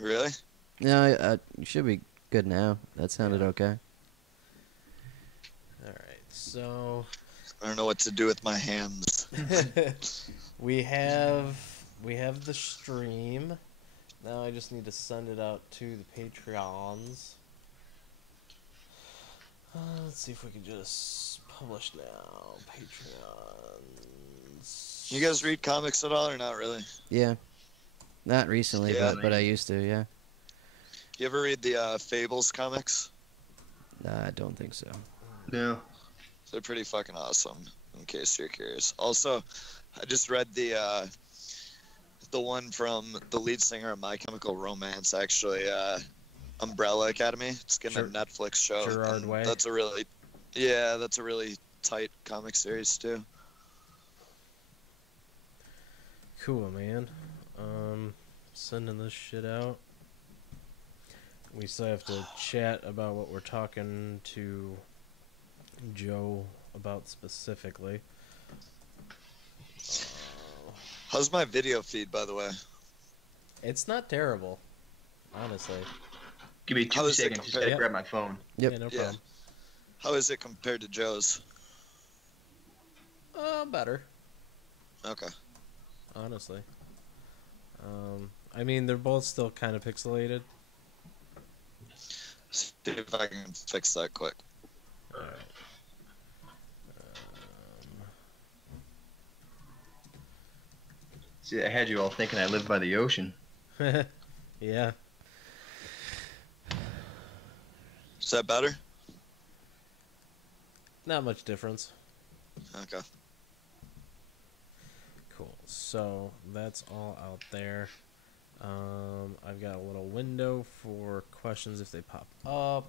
Really? No, you should be good now. That sounded okay. All right, so I don't know what to do with my hands. we have the stream. Now I just need to send it out to the Patreons. Let's see if we can just publish now. Patreons. You guys read comics at all or not really? Yeah. Not recently, Yeah. but I used to, yeah. You ever read the Fables comics? Nah, I don't think so. No. They're pretty fucking awesome, in case you're curious. Also, I just read the one from the lead singer of My Chemical Romance, actually, Umbrella Academy. It's getting a Netflix show. Gerard Way. That's a really tight comic series too. Cool, man. Sending this shit out. We still have to chat about what we're talking to Joe about specifically. How's my video feed, by the way? It's not terrible, honestly. Give me How 2 is it seconds. Just gotta compared- grab my phone. Yep. Yeah, no Yeah. problem. How is it compared to Joe's? Better, Okay. honestly. I mean, they're both still kind of pixelated. See if I can fix that quick. Alright. See, I had you all thinking I lived by the ocean. Yeah. Is that better? Not much difference. Okay. Cool. So that's all out there. I've got a little window for questions if they pop up.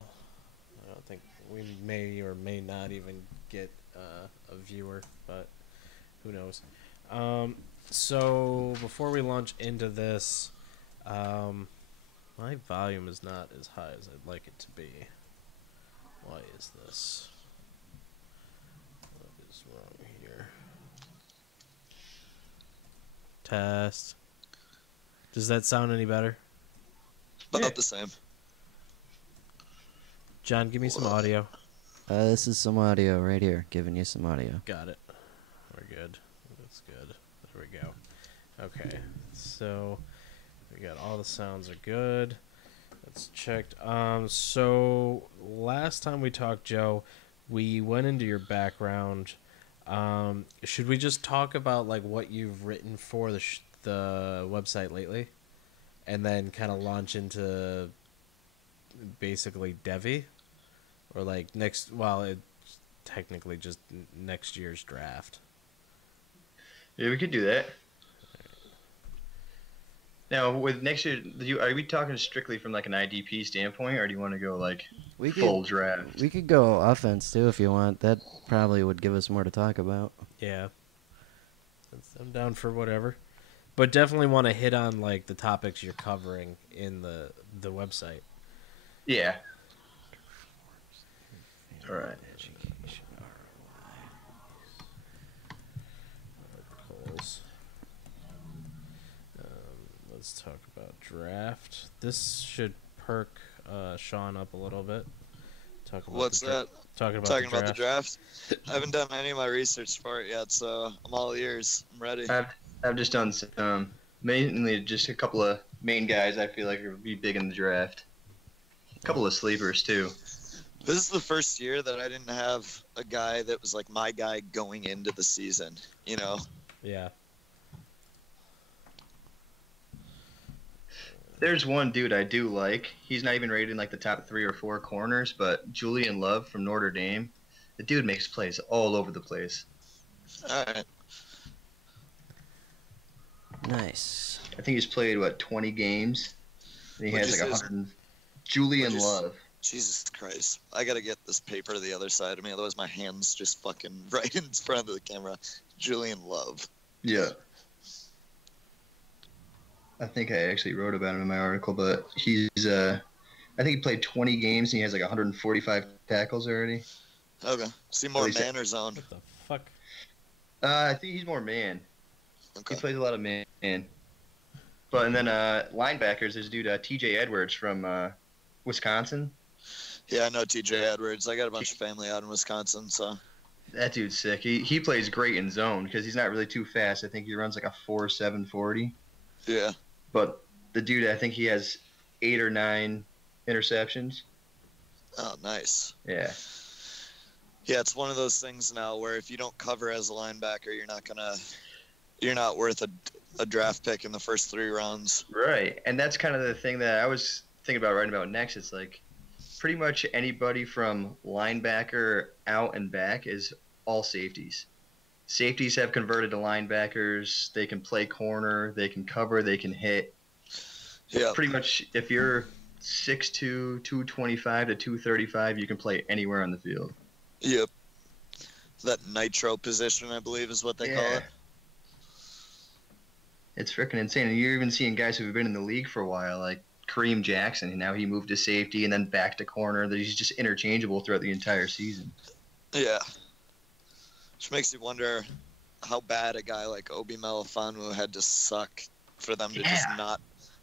I don't think we may or may not even get a viewer, but who knows. So before we launch into this, my volume is not as high as I'd like it to be. Why is this? What is wrong here? Test. Does that sound any better? About the same. John, give me some audio. This is some audio right here, giving you some audio. Got it. We're good. That's good. There we go. Okay. So we got all the sounds are good. That's checked. So last time we talked, Joe, we went into your background. Should we just talk about like what you've written for the website lately, and then kind of launch into basically Devi, or like next? Well, it's technically just next year's draft. Yeah, we could do that. Now, with next year, are we talking strictly from like an IDP standpoint, or do you want to go like full draft? We could go offense too if you want. That probably would give us more to talk about. Yeah, I'm down for whatever, but definitely want to hit on like the topics you're covering in the website. Yeah. All right. Articles. Let's talk about draft. This should perk Sean up a little bit. Talk about What's that? Talking about the draft. I haven't done any of my research for it yet, so I'm all ears. I'm ready. I've just done some, mainly just a couple of main guys I feel like would be big in the draft. A couple of sleepers too. This is the first year that I didn't have a guy that was like my guy going into the season, you know? Yeah. There's one dude I do like. He's not even rated in like the top 3 or 4 corners, but Julian Love from Notre Dame. The dude makes plays all over the place. All right. Nice. I think he's played 20 games. And he What'd has you like say? 100. Julian What'd you Love. Jesus Christ. I gotta get this paper to the other side of me, otherwise my hand's just fucking right in front of the camera. Julian Love. Yeah. I think I actually wrote about him in my article, but he's I think he played 20 games and he has like 145 tackles already. Okay. See more At least- man or zone? What the fuck? I think he's more man. Okay. He plays a lot of man. But and then linebackers, there's a dude T.J. Edwards from Wisconsin. Yeah, I know T.J. Edwards. I got a bunch of family out in Wisconsin, so. That dude's sick. He plays great in zone because he's not really too fast. I think he runs like a 4.7 40. Yeah. But the dude, I think he has 8 or 9 interceptions. Oh, nice. Yeah. Yeah, it's one of those things now where if you don't cover as a linebacker, you're not worth a draft pick in the first 3 rounds. Right. And that's kind of the thing that I was thinking about writing about next. It's like pretty much anybody from linebacker out and back is all safeties. Safeties have converted to linebackers. They can play corner. They can cover. They can hit. Yeah. Pretty much if you're 6'2", 225 to 235, you can play anywhere on the field. Yep. That nitro position, I believe, is what they call it. It's freaking insane. And you're even seeing guys who have been in the league for a while, like Kareem Jackson, and now he moved to safety and then back to corner. That he's just interchangeable throughout the entire season. Yeah. Which makes you wonder how bad a guy like Obi Melifonwu had to suck for them to just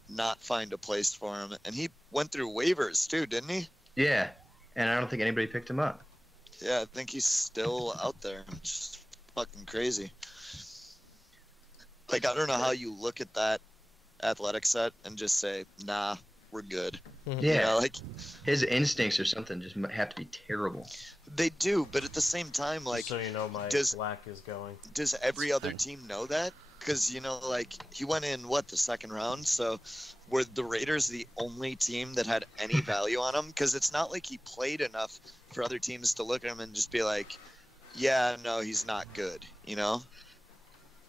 not find a place for him. And he went through waivers too, didn't he? Yeah. And I don't think anybody picked him up. Yeah, I think he's still out there. Just fucking crazy. Like, I don't know how you look at that athletic set and just say, nah, we're good. Yeah. You know, like, his instincts or something just have to be terrible. They do, but at the same time, like, So you know my black is going. Does every other team know that? Because, you know, like, he went in, the second round? So were the Raiders the only team that had any value on him? Because it's not like he played enough for other teams to look at him and just be like, yeah, no, he's not good, you know?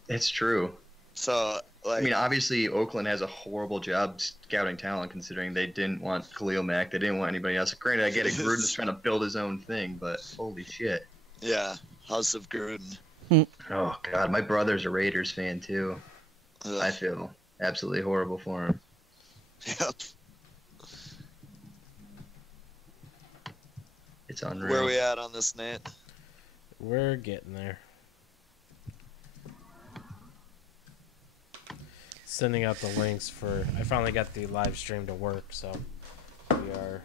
It's true. So, like... I mean, obviously, Oakland has a horrible job scouting talent, considering they didn't want Khalil Mack. They didn't want anybody else. Granted, I get it. Gruden's trying to build his own thing, but holy shit. Yeah, House of Gruden. Oh, God. My brother's a Raiders fan, too. Ugh. I feel absolutely horrible for him. Yep. It's unreal. Where are we at on this, Nate? We're getting there. Sending out the links for... I finally got the live stream to work, so we are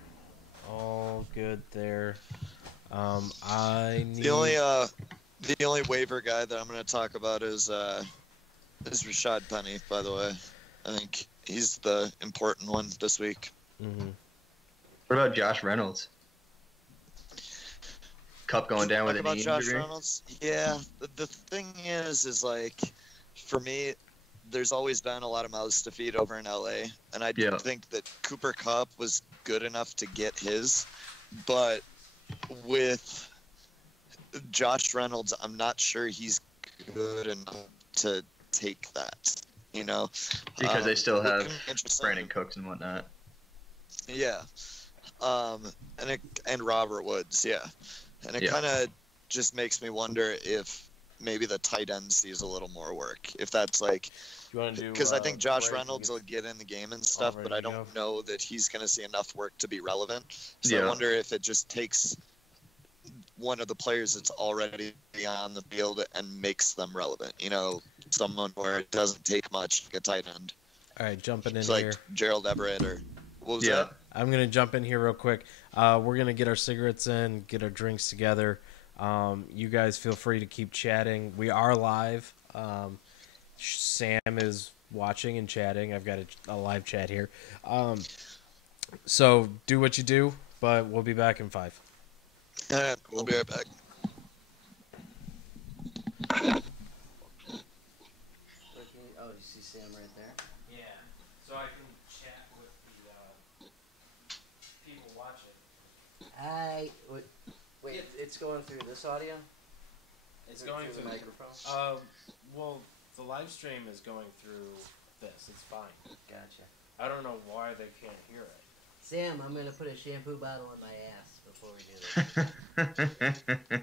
all good there. I need... The only waiver guy that I'm going to talk about is Rashad Penny, by the way. I think he's the important one this week. Mm-hmm. What about Josh Reynolds? Cup going down with an knee Josh injury? Reynolds? Yeah. The thing is like, for me, there's always been a lot of mouths to feed over in LA, and I do think that Cooper Kupp was good enough to get his, but with Josh Reynolds, I'm not sure he's good enough to take that, you know? Because they still have interesting. Brandon Cooks and whatnot. Yeah. And Robert Woods, yeah. And it kind of just makes me wonder if maybe the tight end sees a little more work. If that's like... Because I think Josh Reynolds will get in the game and stuff, but I don't know that he's going to see enough work to be relevant. So I wonder if it just takes one of the players that's already on the field and makes them relevant. You know, someone where it doesn't take much, like a tight end. All right, jumping in like here. Gerald Everett or what was that? I'm going to jump in here real quick. We're going to get our cigarettes in, get our drinks together. You guys feel free to keep chatting. We are live. Sam is watching and chatting. I've got a live chat here. So do what you do, but we'll be back in 5. All right, we'll be right back. Oh, you see Sam right there? Yeah. So I can chat with the people watching. Wait, it's going through this audio? It's going through the microphone? Well, the live stream is going through this. It's fine. Gotcha. I don't know why they can't hear it. Sam, I'm going to put a shampoo bottle in my ass before we do this.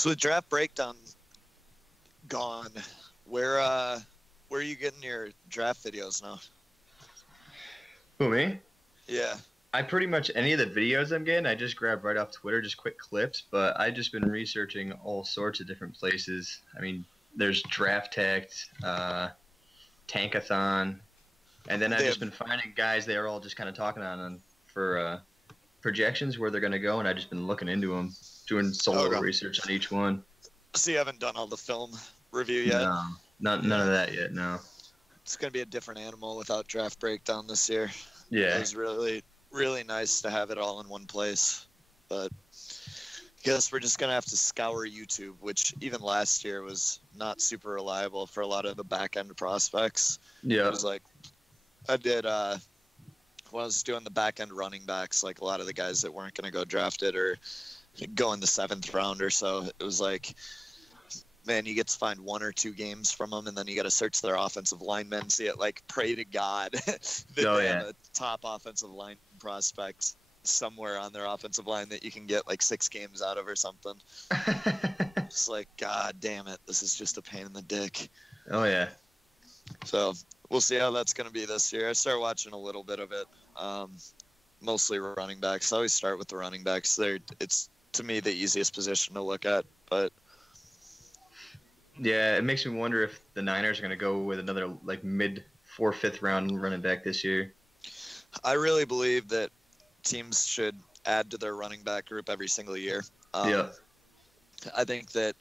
So the draft breakdown gone. Where are you getting your draft videos now? Who, me? Yeah. I pretty much, any of the videos I'm getting, I just grab right off Twitter, just quick clips. But I just been researching all sorts of different places. I mean, there's Draft Tech, Tankathon, and then I've just been finding guys they are all just kind of talking on for projections where they're going to go, and I've just been looking into them, doing solo research on each one. So you haven't done all the film review yet? No, none of that yet, no. It's going to be a different animal without draft breakdown this year. Yeah. It was really, really nice to have it all in one place. But I guess we're just going to have to scour YouTube, which even last year was not super reliable for a lot of the back-end prospects. Yeah. It was like, I did, when I was doing the back-end running backs, like a lot of the guys that weren't going to go drafted or go in the 7th round or so, it was like, man, you get to find 1 or 2 games from them, and then you got to search their offensive linemen, see it, like, pray to God that they have a top offensive line prospect somewhere on their offensive line that you can get, like, 6 games out of or something. It's like, God damn it, this is just a pain in the dick. Oh, yeah. So we'll see how that's going to be this year. I started watching a little bit of it, mostly running backs. I always start with the running backs. It's, to me, the easiest position to look at, but... Yeah, it makes me wonder if the Niners are going to go with another like mid 4th, 5th round running back this year. I really believe that teams should add to their running back group every single year. Yeah. I think that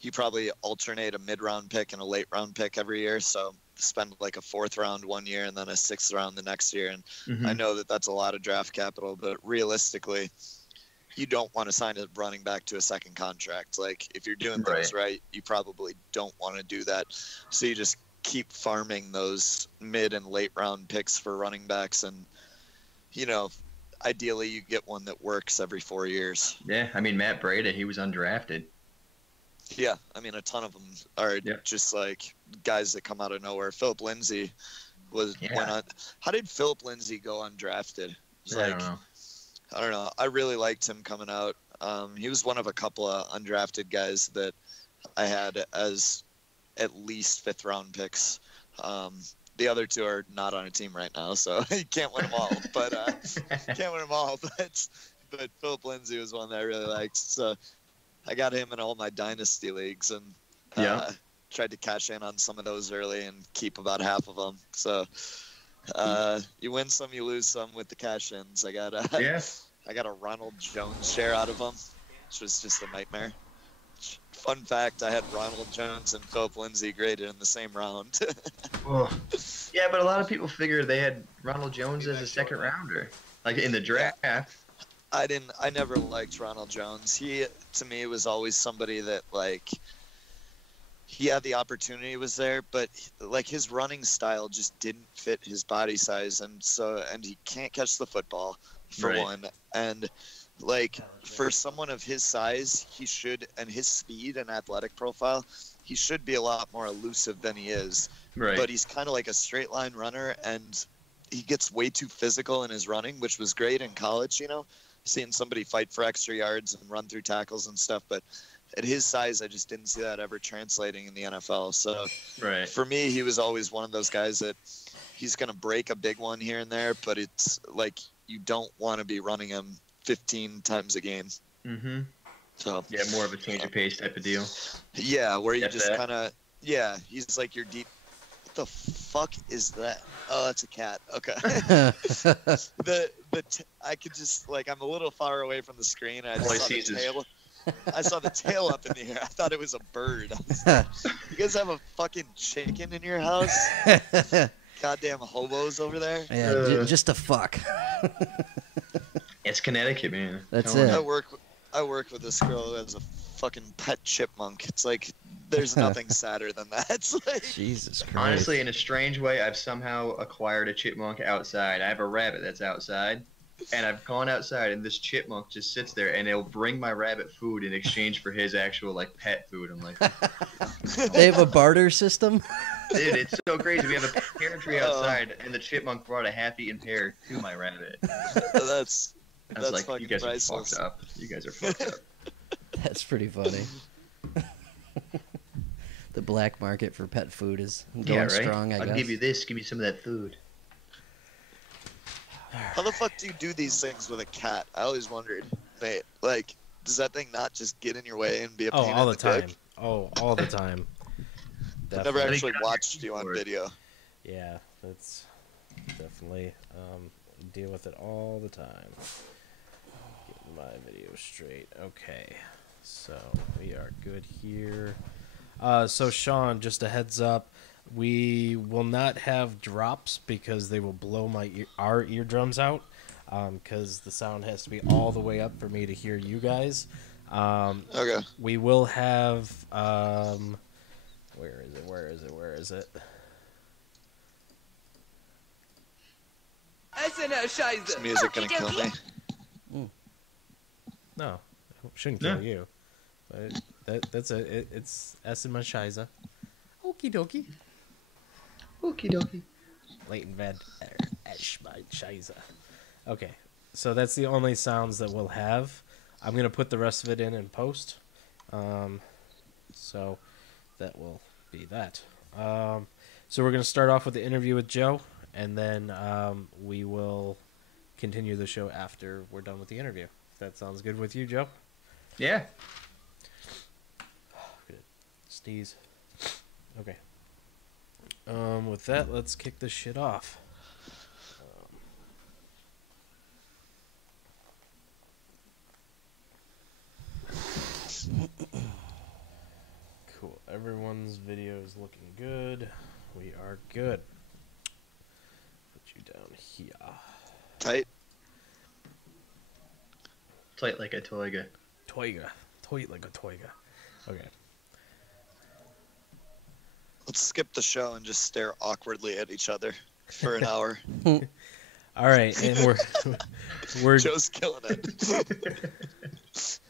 you probably alternate a mid-round pick and a late-round pick every year. So spend like a 4th round one year and then a 6th round the next year. And I know that that's a lot of draft capital, but realistically, you don't want to sign a running back to a second contract. Like, if you're doing things right, you probably don't want to do that. So you just keep farming those mid and late round picks for running backs. And, you know, ideally you get one that works every 4 years. Yeah, I mean, Matt Breida, he was undrafted. Yeah, I mean, a ton of them are just like guys that come out of nowhere. Philip Lindsay went on. How did Philip Lindsay go undrafted? I don't know. I really liked him coming out. He was one of a couple of undrafted guys that I had as at least 5th round picks. The other 2 are not on a team right now, so you can't win them all. But But Philip Lindsay was one that I really liked. So I got him in all my dynasty leagues and tried to cash in on some of those early and keep about half of them. So. You win some, you lose some with the cash-ins. I got a Ronald Jones share out of them, which was just a nightmare. Fun fact, I had Ronald Jones and Philip Lindsay graded in the same round. Yeah, but a lot of people figure they had Ronald Jones as a 2nd rounder, like in the draft. I never liked Ronald Jones. He, to me, was always somebody that, like, he had the opportunity was there, but like his running style just didn't fit his body size, and he can't catch the football for one, and like for someone of his size, he should, and his speed and athletic profile, he should be a lot more elusive than he is. But he's kind of like a straight line runner, and he gets way too physical in his running, which was great in college, you know, seeing somebody fight for extra yards and run through tackles and stuff, but at his size, I just didn't see that ever translating in the NFL. So for me, he was always one of those guys that he's going to break a big one here and there, but it's like you don't want to be running him 15 times a game. Mm-hmm. So yeah, more of a change of pace type of deal. Yeah, where you just kind of he's like your deep. What the fuck is that? Oh, that's a cat. Okay. I could just like I'm a little far away from the screen. I just saw the tail. I saw the tail up in the air. I thought it was a bird. Like, you guys have a fucking chicken in your house? Goddamn hobos over there. Yeah, just a fuck. It's Connecticut, man. That's it. I work with this girl who has a fucking pet chipmunk. It's like there's nothing sadder than that. It's like, Jesus Christ. Honestly, in a strange way, I've somehow acquired a chipmunk outside. I have a rabbit that's outside. And I've gone outside, and this chipmunk just sits there, and they'll bring my rabbit food in exchange for his actual like pet food. I'm like, they have a barter system. Dude, it's so crazy. We have a pear tree outside, and the chipmunk brought a half-eaten pear to my rabbit. That's like, fucking you guys priceless. are fucked up. You guys are fucked up. That's pretty funny. The black market for pet food is going Yeah, right. strong, I I'll guess. give you this. Give me some of that food. How the fuck do you do these things with a cat? I always wondered, mate. Like, does that thing not just get in your way and be a Oh, pain all in the time. dick? Oh, all the time. I've never Definitely. actually watched you on video. Yeah, that's definitely deal with it all the time. Get my video straight. Okay, so we are good here. So Sean, just a heads up, we will not have drops because they will blow our eardrums out. Because the sound has to be all the way up for me to hear you guys. Okay. We will have where is it? This music gonna kill me. No, it shouldn't kill you. But it's Essen my Scheiße. Okie dokie. Okie dokie. Leighton Van Esch my Scheiße. Okay, so that's the only sounds that we'll have. I'm going to put the rest of it in post. So that will be that. So we're going to start off with the interview with Joe, and then we will continue the show after we're done with the interview. If that sounds good with you, Joe? Yeah. Good. Sneeze. Okay. With that, let's kick this shit off. Cool. Everyone's video is looking good. We are good. Put you down here. Tight. Tight like a toiga. Toiga. Toit like a toiga. Okay. Let's skip the show and just stare awkwardly at each other for an hour. All right, and we're Joe's killing it.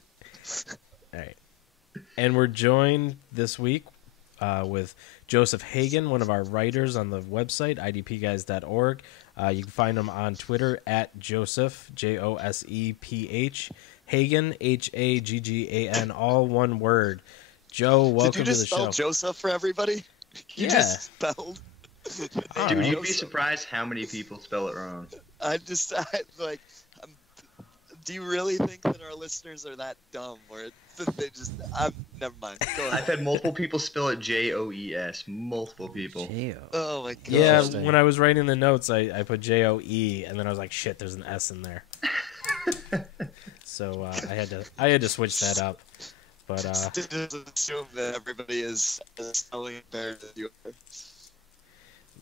all right, and we're joined this week with Joseph Haggan, one of our writers on the website idpguys.org. You can find him on Twitter at Joseph Joseph Haggan Haggan, all one word. Joe, welcome to the show. Did you just spell Joseph for everybody? You just spelled. Dude, you'd be surprised how many people spell it wrong. Do you really think that our listeners are that dumb? Or they just, never mind. Go ahead. I've had multiple people spell it Joes. Multiple people. Oh my god. Yeah, when I was writing the notes, I put Joe, and then I was like, shit, there's an S in there. So I had to switch that up. But just assume that everybody is spelling better than you are.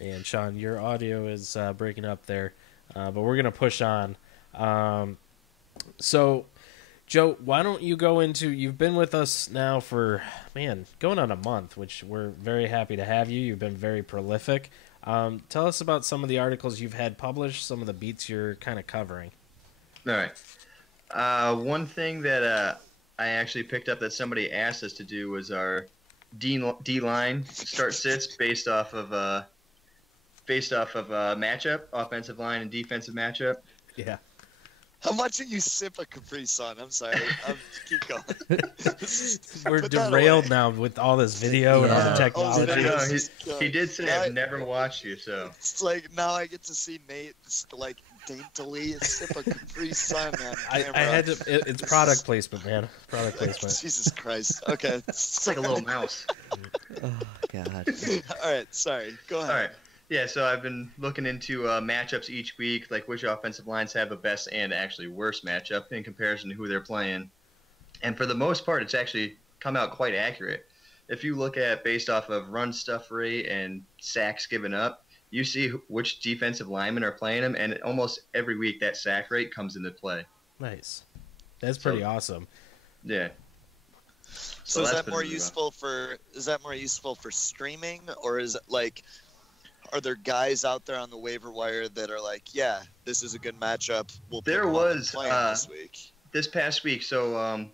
Man, Sean, your audio is breaking up there, but we're gonna push on. So, Joe, why don't you go into? You've been with us now for going on a month, which we're very happy to have you. You've been very prolific. Tell us about some of the articles you've had published, some of the beats you're kind of covering. All right. One thing that I actually picked up that somebody asked us to do was our D-line start sits based off of matchup, offensive line and defensive matchup. Yeah. How much do you sip a Capri Sun? I'm sorry. Keep going. We're derailed now with all this video and all the technology. I know, he did say I've never watched you, so. It's like now I get to see Nate like daintily sip a Capri Sun on camera. I had to. It's product placement, man. Product placement. Jesus Christ. Okay. It's like a little mouse. Oh, God. All right. Sorry. Go ahead. All right. Yeah, so I've been looking into matchups each week, like which offensive lines have the best and actually worst matchup in comparison to who they're playing. And for the most part, it's actually come out quite accurate. If you look at based off of run stuff rate and sacks given up, you see which defensive linemen are playing them, and almost every week that sack rate comes into play. Nice. That's pretty awesome. Yeah. So is that more useful for streaming, or is it like, are there guys out there on the waiver wire that are like, yeah, this is a good matchup? There was this week. This past week. So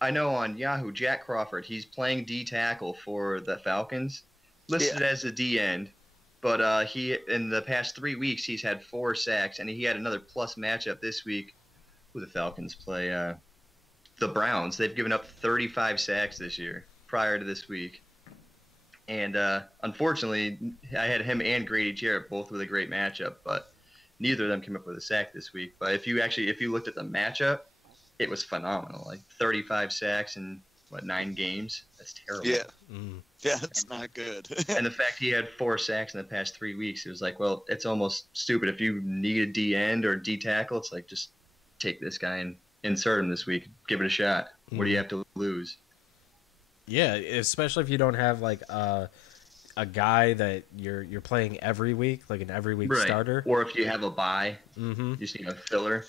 I know on Yahoo, Jack Crawford, he's playing D tackle for the Falcons, listed as a D end, but he in the past 3 weeks he's had 4 sacks, and he had another plus matchup this week. Who the Falcons play? The Browns. They've given up 35 sacks this year prior to this week. And unfortunately, I had him and Grady Jarrett both with a great matchup, but neither of them came up with a sack this week. But if you looked at the matchup, it was phenomenal. Like 35 sacks in 9 games. That's terrible. Yeah. Mm. Yeah, it's not good. And the fact he had 4 sacks in the past 3 weeks, it was like, well, it's almost stupid. If you need a D end or D tackle, it's like just take this guy and insert him this week. Give it a shot. What do you have to lose? Yeah, especially if you don't have like a guy that you're playing every week, like an every week starter. Or if you have a bye, Mm-hmm. you just need a filler.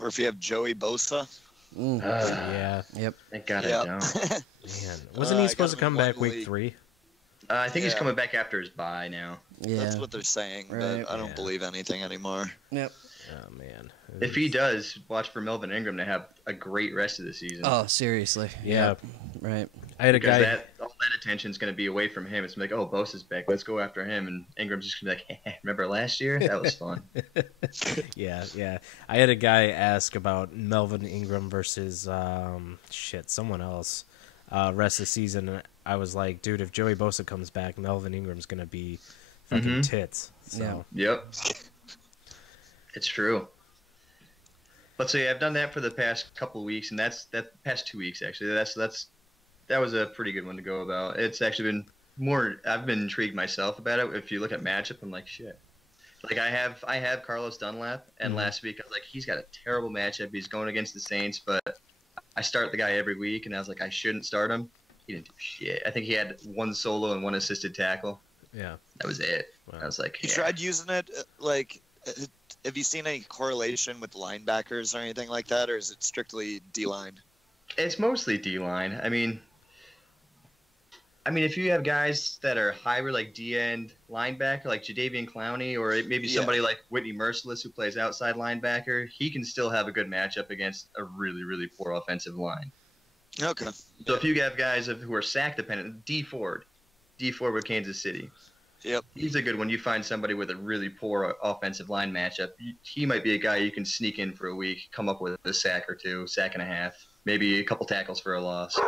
Or if you have Joey Bosa. Yeah. Yep. Thank God I Yep. don't. Man, wasn't he I supposed to got him come in back one week league. 3? I think he's Yeah. coming back after his bye now. Yeah. That's what they're saying, Right. but I don't Yeah. believe anything anymore. Yep. Oh man. If he does, watch for Melvin Ingram to have a great rest of the season. Oh, seriously. Yeah. Yep. Right. I had a Because guy. all that attention is going to be away from him. It's like, oh, Bosa's back. Let's go after him. And Ingram's just going to be like, remember last year? That was fun. Yeah. I had a guy ask about Melvin Ingram versus someone else rest of the season, and I was like, dude, if Joey Bosa comes back, Melvin Ingram's gonna be fucking tits. So Yeah. Yep. It's true. But so yeah, I've done that for the past couple of weeks, and that past 2 weeks actually. That was a pretty good one to go about. It's actually been more. I've been intrigued myself about it. If you look at matchup, I'm like, shit. Like I have Carlos Dunlap, and last week I was like, he's got a terrible matchup. He's going against the Saints, but I start the guy every week, and I was like, I shouldn't start him. He didn't do shit. I think he had 1 solo and 1 assisted tackle. yeah. That was it. Wow. I was like, You yeah. tried using it, have you seen any correlation with linebackers or anything like that, or is it strictly D-line? It's mostly D-line. I mean, if you have guys that are higher, like D-end linebacker, like Jadeveon Clowney, or maybe somebody like Whitney Merciless who plays outside linebacker, he can still have a good matchup against a really, really poor offensive line. Okay. So if you have guys who are sack dependent, D Ford with Kansas City. Yep. He's a good one. You find somebody with a really poor offensive line matchup. He might be a guy you can sneak in for a week, come up with a sack or 2, sack and a half, maybe a couple tackles for a loss.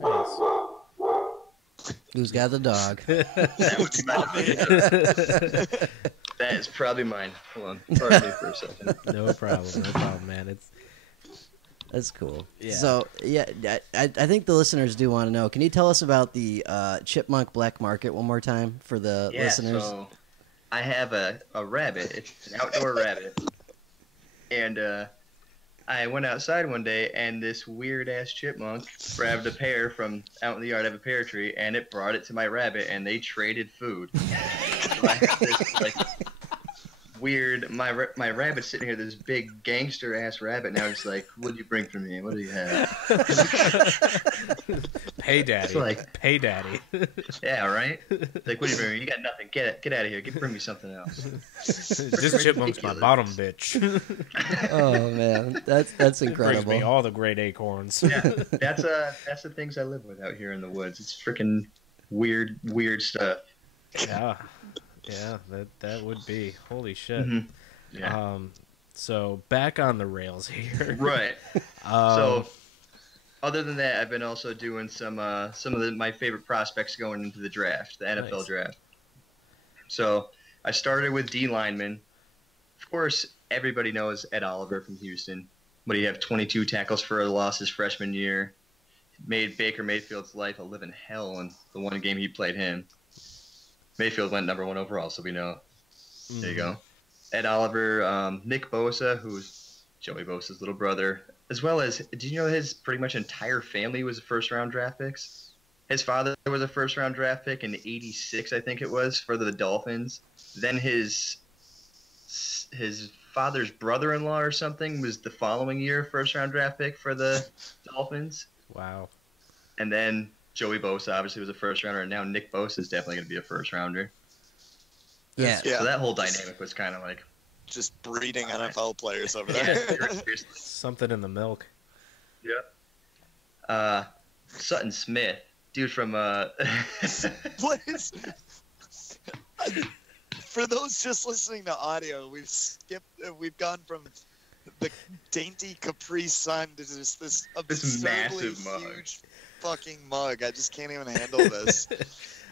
Nice. Who's got the dog? That would be my That is probably mine. Hold on. Pardon me for a second. No problem, man. That's cool. Yeah. So, yeah, I think the listeners do want to know. Can you tell us about the chipmunk black market one more time for the listeners? So I have a rabbit. It's an outdoor rabbit. And I went outside one day, and this weird-ass chipmunk grabbed a pear from out in the yard. I have a pear tree, and it brought it to my rabbit, and they traded food. So I have this, like, weird. My rabbit's sitting here, this big gangster-ass rabbit. Now it's like, what do you bring for me? What do you have? Pay daddy. It's like- Pay daddy. Yeah, right? Like, what do you bring me? You got nothing. Get out of here. Bring me something else. This chipmunk's my bottom bitch. Oh man, that's Brings me incredible. all the great acorns. Yeah, that's the things I live with out here in the woods. It's freaking weird stuff. Yeah, that would be. Holy shit. Mhm. Yeah. So back on the rails here. Right. Um, So, other than that, I've been also doing some of my favorite prospects going into the draft, the NFL Nice. draft. So I started with D lineman. Of course, everybody knows Ed Oliver from Houston. But he had 22 tackles for a loss his freshman year. Made Baker Mayfield's life a living hell in the one game he played him. Mayfield went number 1 overall, so we know. There you go. Ed Oliver, Nick Bosa, who's Joey Bosa's little brother, as well as, did you know his pretty much entire family was first-round draft picks? His father was a first-round draft pick in '86, I think it was, for the Dolphins. Then his father's brother-in-law or something was the following year first-round draft pick for the Dolphins. Wow. And then Joey Bosa obviously was a first-rounder, and now Nick Bosa is definitely going to be a first-rounder. Yeah. Yeah. So that whole dynamic was kind of like, Just breeding NFL players over yeah, there. seriously. Something in the milk. Sutton Smith, dude from What is? For those just listening to audio, we've gone from the dainty Capri Sun to just this absurdly massive mug. huge fucking mug. I just can't even handle this.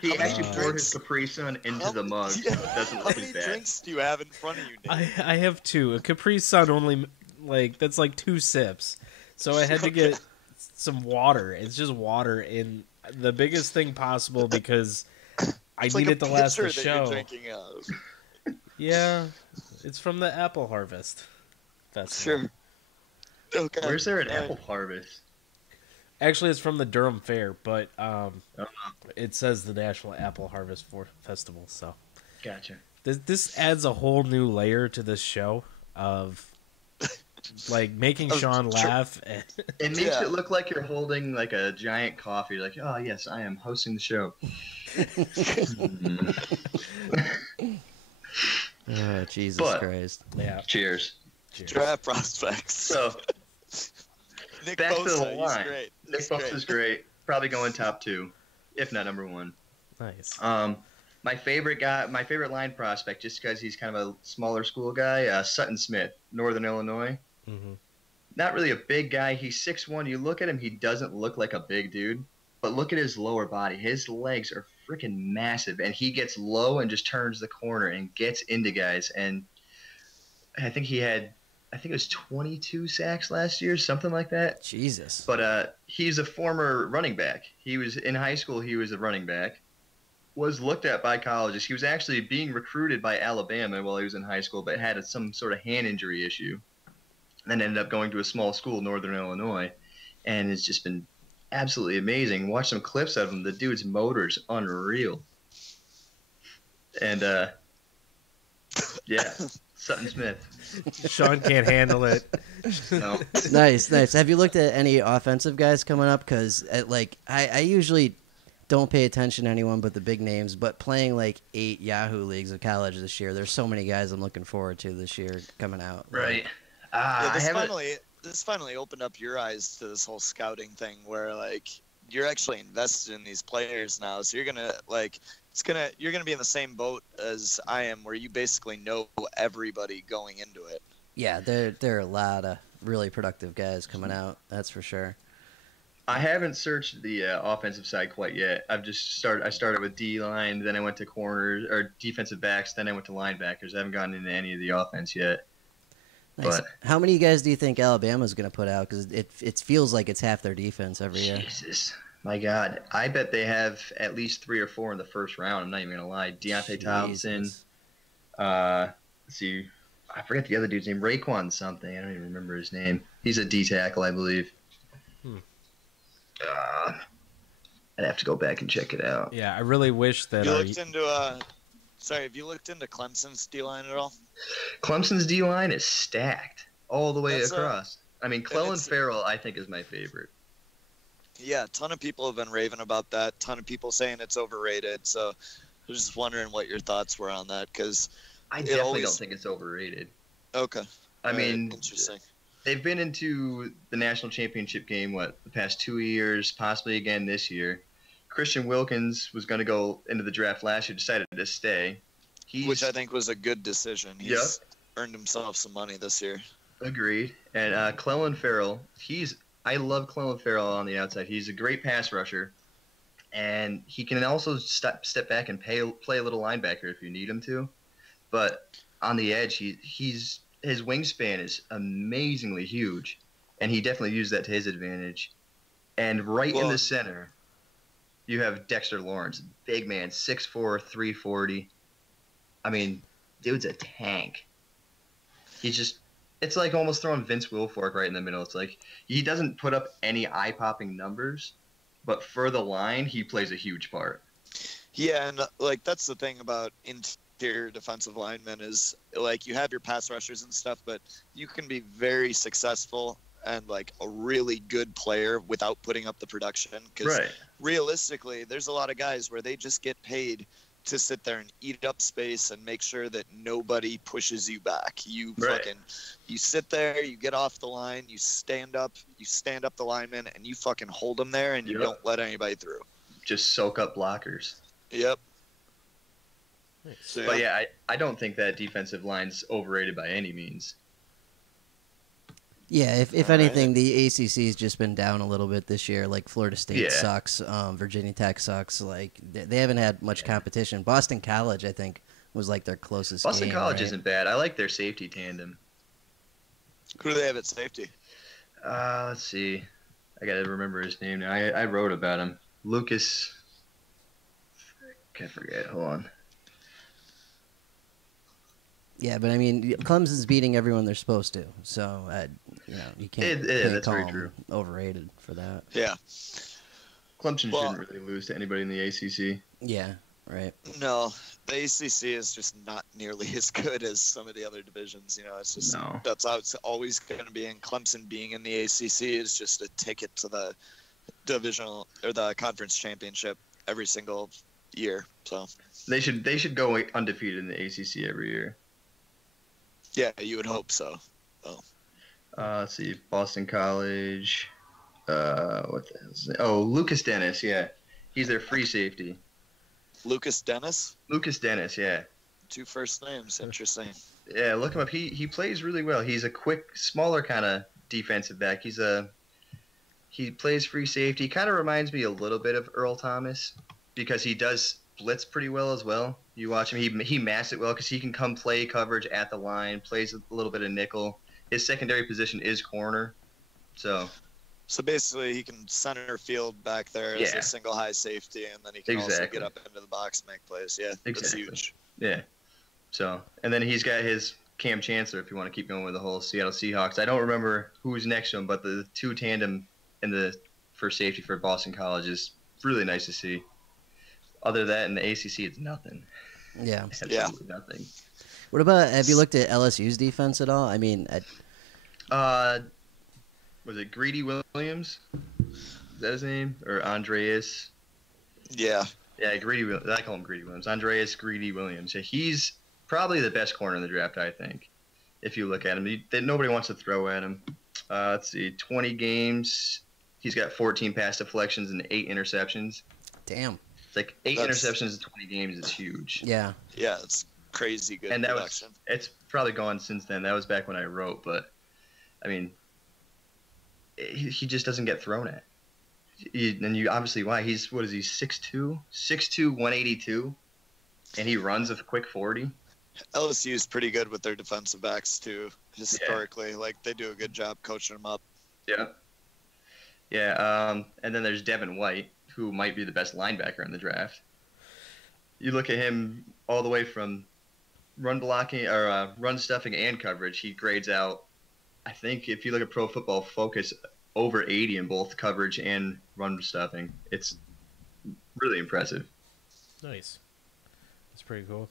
He How many actually poured his Capri Sun into the mug, so it doesn't How look many as bad. drinks do you have in front of you, Dave? I have 2. A Capri Sun only that's like 2 sips. So I had to get some water. It's just water in the biggest thing possible because I It's need like it to last the pitcher that you're show. drinking out of. Yeah, it's from the Apple Harvest Festival. Sure. Okay. Where's there an All right. apple harvest? Actually, it's from the Durham Fair, but it says the National Apple Harvest Festival. So Gotcha. this adds a whole new layer to this show of like making Sean laugh. It makes it look like you're holding like a giant coffee. Like, oh yes, I am hosting the show. Oh, Jesus But- Christ. Yeah. Cheers. Draft prospects. So Nick back to Bosa, the he's line. great. Nick He's Bosa is great. Probably going top 2, if not number 1. Nice. My favorite line prospect, just because he's kind of a smaller school guy, Sutton Smith, Northern Illinois. Mm-hmm. Not really a big guy. He's 6'1". You look at him, he doesn't look like a big dude. But look at his lower body. His legs are freaking massive, and he gets low and just turns the corner and gets into guys. And I think it was 22 sacks last year, something like that. Jesus. But he's a former running back. He was in high school. He was a running back. Was looked at by colleges. He was actually being recruited by Alabama while he was in high school, but had some sort of hand injury issue. And then ended up going to a small school, Northern Illinois, and it's just been absolutely amazing. Watch some clips of him. The dude's motor's unreal. And yeah, Sutton Smith. Sean can't handle it. No. Nice. Have you looked at any offensive guys coming up? Because I usually don't pay attention to anyone but the big names. But playing like 8 Yahoo leagues of college this year, there's so many guys I'm looking forward to this year coming out. Right. Yeah, I haven't. this finally opened up your eyes to this whole scouting thing where like you're actually invested in these players now. So you're gonna you're gonna be in the same boat as I am, where you basically know everybody going into it. Yeah, there are a lot of really productive guys coming out. That's for sure. I haven't searched the offensive side quite yet. I started with D line, then I went to corners or defensive backs, then I went to linebackers. I haven't gotten into any of the offense yet. Nice. But How many guys do you think Alabama's going to put out? Because it feels like it's half their defense every year. Jesus, my God, I bet they have at least 3 or 4 in the first round. I'm not even gonna lie. Deontay Thompson. Jesus. Let's see, I forget the other dude's name. Raekwon something. I don't even remember his name. He's a D tackle, I believe. I'd have to go back and check it out. Yeah, I really wish that. Have you looked into Clemson's D line at all? Clemson's D line is stacked all the way That's, across. I mean, Clellan it's- Farrell, I think, is my favorite. Yeah, a ton of people have been raving about that. Ton of people saying it's overrated. So I was just wondering what your thoughts were on that. Because I definitely don't think it's overrated. okay, I mean, interesting. they've been into the national championship game, the past 2 years, possibly again this year. Christian Wilkins was going to go into the draft last year, decided to stay. Which I think was a good decision. He's earned himself some money this year. Agreed. And Clellan Farrell, I love Clellan Farrell on the outside. He's a great pass rusher, and he can also step back and play a little linebacker if you need him to. But on the edge, his wingspan is amazingly huge, and he definitely used that to his advantage. And in the center, you have Dexter Lawrence, big man, 6'4", 340. I mean, dude's a tank. It's like almost throwing Vince Wilfork right in the middle. It's like he doesn't put up any eye-popping numbers, but for the line, he plays a huge part. Yeah, and like that's the thing about interior defensive linemen is like you have your pass rushers and stuff, but you can be very successful and like a really good player without putting up the production. Because realistically, there's a lot of guys where they just get paid to sit there and eat up space and make sure that nobody pushes you back. You sit there, you get off the line, you stand up the lineman, and you fucking hold them there, and you don't let anybody through. Just soak up blockers. Yep. So, but yeah, I don't think that defensive line's overrated by any means. Yeah, if All anything, right. the ACC's just been down a little bit this year. Like Florida State Yeah. sucks, Virginia Tech sucks. Like they haven't had much competition. Boston College, I think, was like their closest Boston game. College right? isn't bad. I like their safety tandem. Who do they have at safety? Let's see. I gotta remember his name now. I wrote about him. Lucas. Can't forget. Hold on. Yeah, but I mean, Clemson's beating everyone they're supposed to, so you can't. That's call very them true. Overrated for that. Yeah. Clemson Well- shouldn't really lose to anybody in the ACC. Yeah, right. No, the ACC is just not nearly as good as some of the other divisions. You know, it's just No. that's how it's always going to be. And Clemson being in the ACC is just a ticket to the divisional or the conference championship every single year. So They should go undefeated in the ACC every year. yeah, you would hope so. Let's see. Boston College. What the hell is it? Oh, Lucas Dennis. Yeah, he's their free safety. Lucas Dennis, Lucas Dennis. Yeah. 2 first names. Interesting. Yeah, look him up. He plays really well. He's a quick, smaller kind of defensive back. He plays free safety. Kind of reminds me a little bit of Earl Thomas because he does blitz pretty well as well. You watch him; he masks it well because he can come play coverage at the line, plays a little bit of nickel. His secondary position is corner, so So basically, he can center field back there as Yeah. a single high safety, and then he can also Exactly. get up into the box and make plays. Yeah, that's Exactly. huge. yeah. So and then he's got his Cam Chancellor. If you want to keep going with the whole Seattle Seahawks, I don't remember who's next to him, but the two tandem in the for safety for Boston College is really nice to see. Other than that, in the ACC, it's nothing. Yeah. Absolutely nothing. What about? Have you looked at LSU's defense at all? I mean, Was it Greedy Williams? Is that his name? Or Andreas? Yeah, Yeah, Greedy. I call him Greedy Williams. Andreas Greedy Williams. Yeah, he's probably the best corner in the draft, I think. If you look at him, nobody wants to throw at him. Let's see, 20 games. He's got 14 pass deflections and 8 interceptions. damn. It's like 8 That's- interceptions in 20 games is huge. Yeah. yeah, it's crazy good And that production. it's probably gone since then. That was back when I wrote, but I mean, he just doesn't get thrown at. And you obviously why he's what is he 6'2", 182, and he runs a quick 40. LSU is pretty good with their defensive backs too. Historically, like they do a good job coaching them up. Yeah, yeah. And then there's Devin White, who might be the best linebacker in the draft. You look at him all the way from run blocking or run stuffing and coverage. He grades out. I think if you look at Pro Football Focus, over 80 in both coverage and run stuffing. It's really impressive. Nice. That's pretty cool.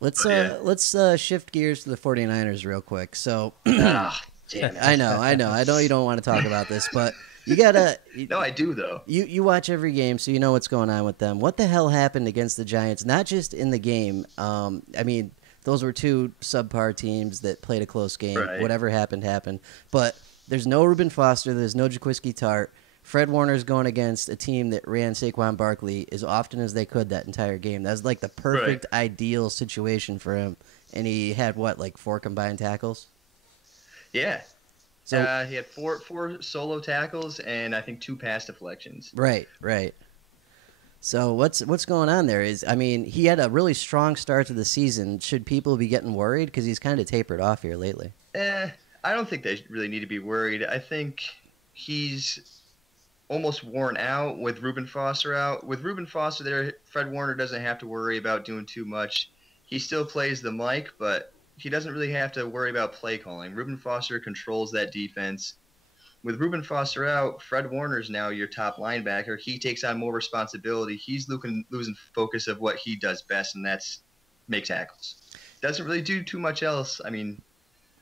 Let's Yeah. let's shift gears to the 49ers real quick. So Damn it. I know. I know you don't want to talk about this, but you gotta. No, I do though. You watch every game, so you know what's going on with them. What the hell happened against the Giants? Not just in the game. I mean, those were two subpar teams that played a close game. Right. Whatever happened, happened. But there's no Reuben Foster. There's no Jaquiski Tart. Fred Warner's going against a team that ran Saquon Barkley as often as they could that entire game. That was like the perfect, ideal situation for him. And he had, what, like 4 combined tackles? Yeah. So He had four solo tackles and I think 2 pass deflections. Right. So what's going on there? I mean, he had a really strong start to the season. Should people be getting worried? Because he's kind of tapered off here lately. I don't think they really need to be worried. I think he's almost worn out with Reuben Foster out. With Reuben Foster there, Fred Warner doesn't have to worry about doing too much. He still plays the mic, but he doesn't really have to worry about play calling. Reuben Foster controls that defense. With Reuben Foster out, Fred Warner's now your top linebacker. He takes on more responsibility. He's losing focus of what he does best, and that's make tackles. Doesn't really do too much else. I mean,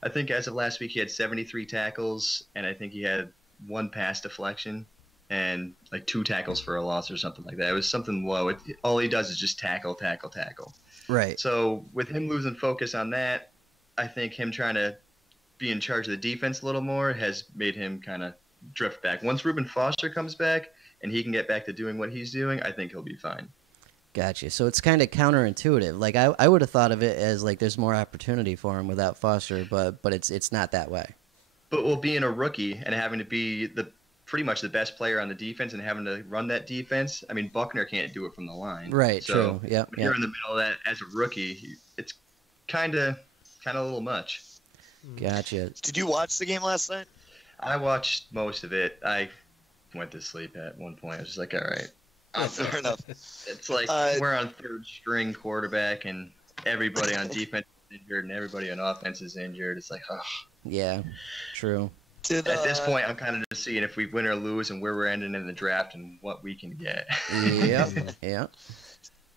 I think as of last week he had 73 tackles, and I think he had 1 pass deflection and like 2 tackles for a loss or something like that. It was something low. All he does is just tackle. Right. So with him losing focus on that, I think him trying to be in charge of the defense a little more has made him kind of drift back. Once Reuben Foster comes back and he can get back to doing what he's doing, I think he'll be fine. Gotcha. So it's kind of counterintuitive. Like I would have thought of it as like there's more opportunity for him without Foster, but it's not that way. But well, being a rookie and having to be pretty much the best player on the defense and having to run that defense, I mean, Buckner can't do it from the line. Right. So True. Yep. when you're in the middle of that as a rookie, it's kind of a little much. Gotcha. Did you watch the game last night? I watched most of it. I went to sleep at one point. I was just like, all right. Fair enough. It's like we're on third string quarterback and everybody on defense is injured and everybody on offense is injured. It's like, oh. Yeah. True. Did, At this point, I'm kind of just seeing if we win or lose and where we're ending in the draft and what we can get. Yep. Yeah.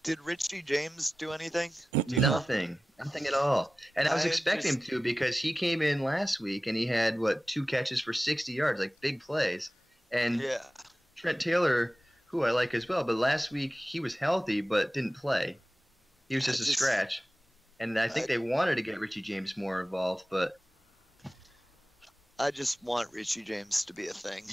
Did Richie James do anything? Do you know? Nothing at all. And I was I expecting him just- to because he came in last week and he had, 2 catches for 60 yards, like big plays. And Yeah. Trent Taylor, who I like as well, but last week he was healthy but didn't play. He was just a scratch. And I think they wanted to get Richie James more involved, but I just want Richie James to be a thing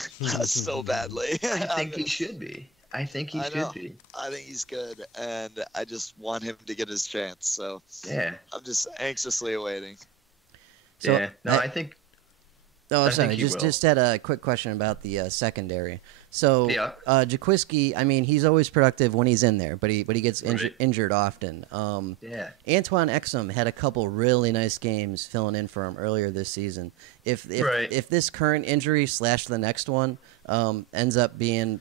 so badly. I think he should be. I think he I should know. be. I think he's good, and I just want him to get his chance. So Yeah. I'm just anxiously awaiting. So yeah. No, I think Oh, I sorry. think he will. Just had a quick question about the secondary. So, Yeah. Jaquiski, I mean, he's always productive when he's in there, but he gets Right. injured often. yeah. Antoine Exum had a couple really nice games filling in for him earlier this season. If Right. if this current injury / the next one ends up being,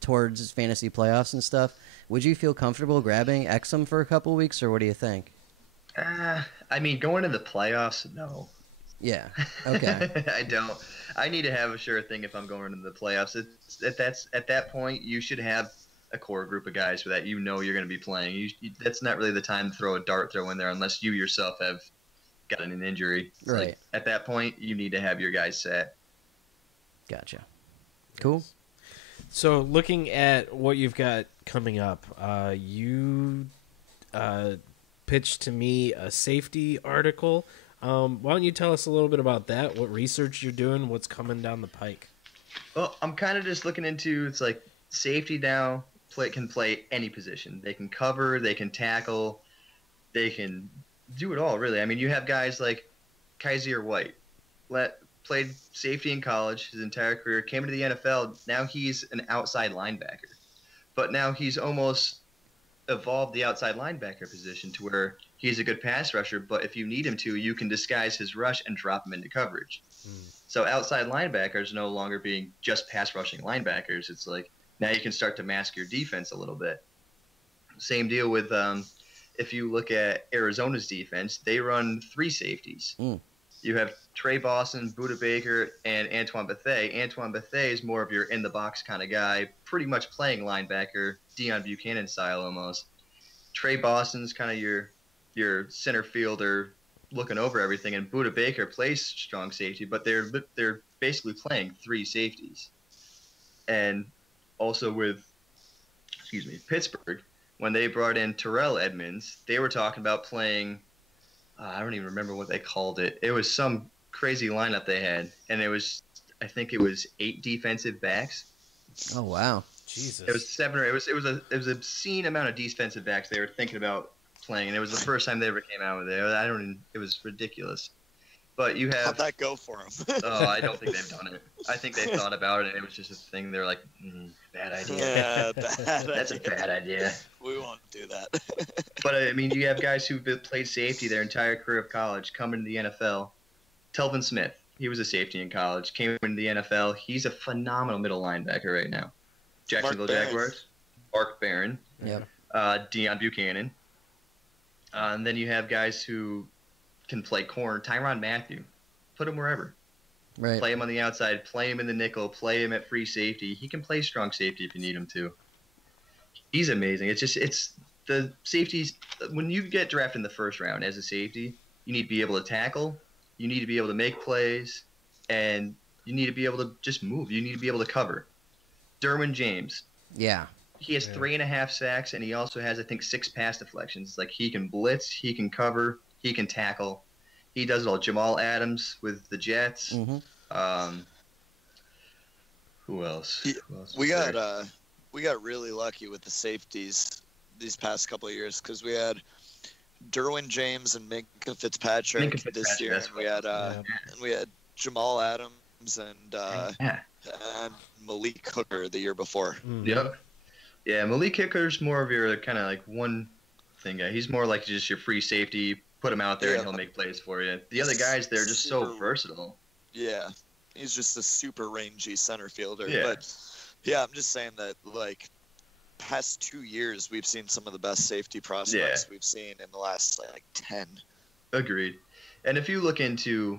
towards fantasy playoffs and stuff, would you feel comfortable grabbing Exum for a couple weeks, or what do you think? I mean, going to the playoffs, no. Yeah. Okay. I don't. I need to have a sure thing if I'm going into the playoffs. At that point, you should have a core group of guys that you're going to be playing. That's not really the time to throw a dart throw in there unless you yourself have gotten an injury. It's Right. like, at that point, you need to have your guys set. Gotcha. Cool. So, looking at what you've got coming up, you pitched to me a safety article. Why don't you tell us a little bit about that? What research you're doing? What's coming down the pike? Well, I'm kind of just looking into it's like safety now can play any position. They can cover, they can tackle, they can do it all, really. I mean, you have guys like Kaiser White, played safety in college his entire career, came into the NFL. Now he's an outside linebacker. But now he's almost evolved the outside linebacker position to where he's a good pass rusher, but if you need him to, you can disguise his rush and drop him into coverage. So outside linebackers no longer being just pass rushing linebackers. It's like now you can start to mask your defense a little bit. Same deal with if you look at Arizona's defense, they run 3 safeties. You have Trey Boston, Budda Baker, and Antoine Bethea. Antoine Bethea is more of your in-the-box kind of guy, pretty much playing linebacker, Deion Buchanan style almost. Trey Boston's kind of your center fielder looking over everything, and Budda Baker plays strong safety, but they're basically playing 3 safeties. And also with, Pittsburgh, when they brought in Terrell Edmonds, they were talking about playing I don't even remember what they called it. It was some crazy lineup they had, and I think it was 8 defensive backs. Oh wow. Jesus. It was 7 or it was a obscene amount of defensive backs they were thinking about playing, and it was the first time they ever came out with it. It was ridiculous. But you How'd have that go for him? I don't think they've done it. I think they thought about it, and it was just a thing. They're like, bad idea. Yeah, bad That's a idea. bad idea. We won't do that. But I mean, you have guys who've played safety their entire career of college, come into the NFL. Telvin Smith, he was a safety in college, came into the NFL. He's a phenomenal middle linebacker right now. Jacksonville Barron. Jaguars, Mark Barron, Yep. Deion Buchanan. And then you have guys who can play corner. Tyrann Mathieu, put him wherever. Right. Play him on the outside, play him in the nickel, play him at free safety. He can play strong safety if you need him to. He's amazing. It's the safeties. When you get drafted in the first round as a safety, you need to be able to tackle, you need to be able to make plays, and you need to be able to just move. You need to be able to cover. Derwin James, Yeah. he has 3.5 sacks, and he also has, I think, 6 pass deflections. Like, he can blitz, he can cover, he can tackle. He does it all. Jamal Adams with the Jets. Mm-hmm. Who else? Yeah, Who else we was there? got really lucky with the safeties these past couple of years because we had Derwin James and Minka Fitzpatrick, Minka this Fitzpatrick, year, that's and we had Jamal Adams Yeah. and Malik Hooker the year before. Yep. Yeah, Malik Hooker's more of your kind of like one thing guy. He's more like just your free safety. Put him out there and Yeah. he'll make plays for you. The other guys, they're just so Super- versatile. Yeah, he's just a super rangy center fielder. Yeah. But yeah, I'm just saying that like past 2 years we've seen some of the best safety prospects we've seen in the last like 10. Agreed. And if you look into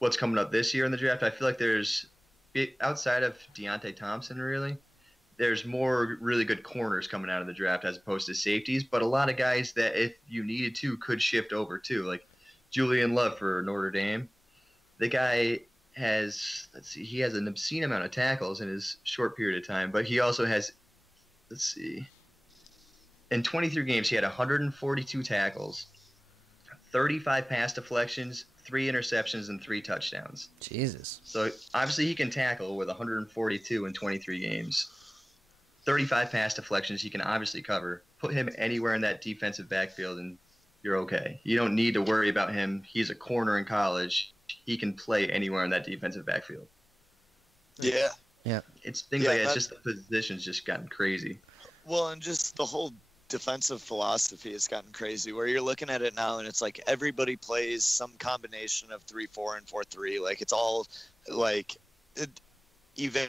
what's coming up this year in the draft, I feel like there's, outside of Deontay Thompson, really, there's more really good corners coming out of the draft as opposed to safeties. But a lot of guys that, if you needed to, could shift over too. Like Julian Love for Notre Dame. The guy has, he has an obscene amount of tackles in his short period of time, but he also has, in 23 games, he had 142 tackles, 35 pass deflections, 3 interceptions, and 3 touchdowns. Jesus. So obviously he can tackle with 142 in 23 games. 35 pass deflections he can obviously cover. Put him anywhere in that defensive backfield and you're okay. You don't need to worry about him. He's a corner in college. He can play anywhere in that defensive backfield. Yeah. It's things Yeah, like that. It's that- just the position's just gotten crazy. Well, and just the whole defensive philosophy has gotten crazy where you're looking at it now and it's like everybody plays some combination of 3-4 and 4-3. Like it's all like even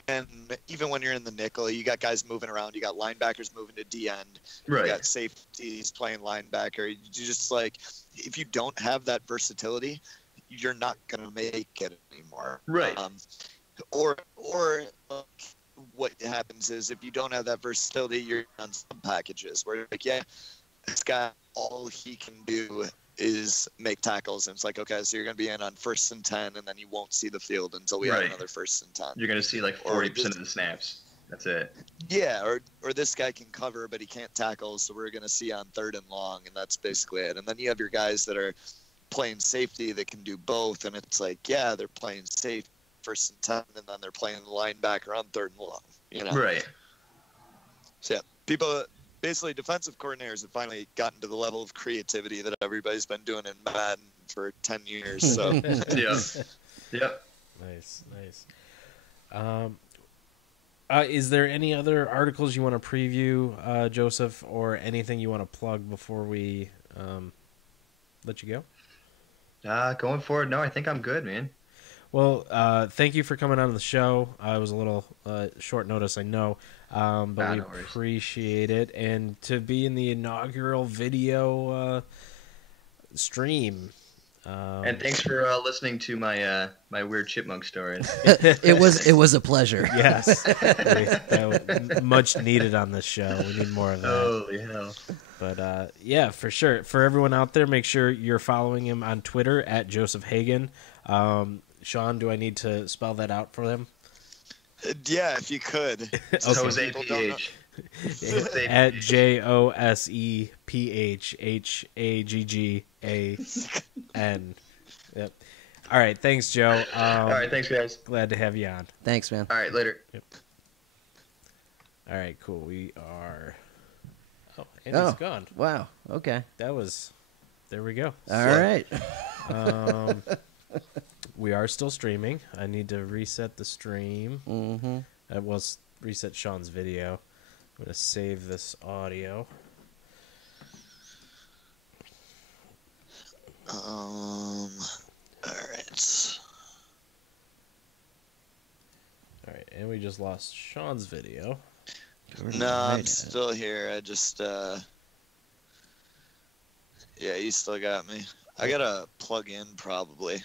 when you're in the nickel, you got guys moving around, you got linebackers moving to D end, you Right. got safeties playing linebacker. You just like if you don't have that versatility, you're not gonna make it anymore. Right. Or like, what happens is if you don't have that versatility, you're on some packages where you're like, yeah, this guy, all he can do is make tackles. And it's like, okay, so you're going to be in on 1st and 10, and then you won't see the field until we have Right. another 1st and 10. You're going to see like Or 40% of the snaps. That's it. Yeah, or this guy can cover, but he can't tackle, so we're going to see on 3rd and long, and that's basically it. And then you have your guys that are playing safety that can do both, and it's like, yeah, they're playing safe 1st and 10, and then they're playing linebacker on 3rd and long. You know? Right. So yeah, people, basically defensive coordinators have finally gotten to the level of creativity that everybody's been doing in Madden for 10 years. So Yeah. Yep. Nice. Is there any other articles you want to preview, Joseph, or anything you want to plug before we let you go? Going forward, no, I think I'm good, man. Well, thank you for coming on the show. It was a little short notice, I know, but we No worries. appreciate it. And to be in the inaugural video stream. And thanks for listening to my my weird chipmunk stories. It was a pleasure. Yes, that was much needed on this show. We need more of that. Holy hell. But yeah, for sure. For everyone out there, make sure you're following him on Twitter at Joseph Haggan. Sean, do I need to spell that out for them? yeah, if you could. Jose People don't know. PH. At JOSEPHHAGGAN. Yep. All right. Thanks, Joe. All right, thanks, guys. Glad to have you on. Thanks, man. All right, later. All right. Cool. We are. Oh, Andy's gone. Wow. Okay. That was. There we go. All right. We are still streaming. I need to reset the stream. Mm-hmm. I will reset Sean's video. I'm going to save this audio. All right. All right, and we just lost Sean's video. No, I'm still here. I just, yeah, you still got me. I gotta plug in probably.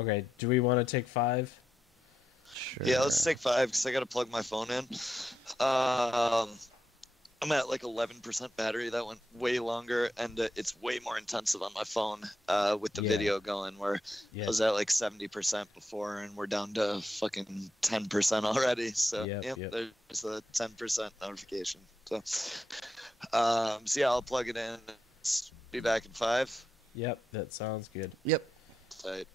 Okay, do we want to take 5? Sure. Yeah, let's take 5 because I gotta plug my phone in. I'm at like 11% battery. That went way longer, and it's way more intensive on my phone with the Yeah. video going. Where Yeah. I was at like 70% before, and we're down to fucking 10% already. So Yep. there's a 10% notification. So, so yeah, I'll plug it in. Be back in 5. Yep, that sounds good. Yep. Tight.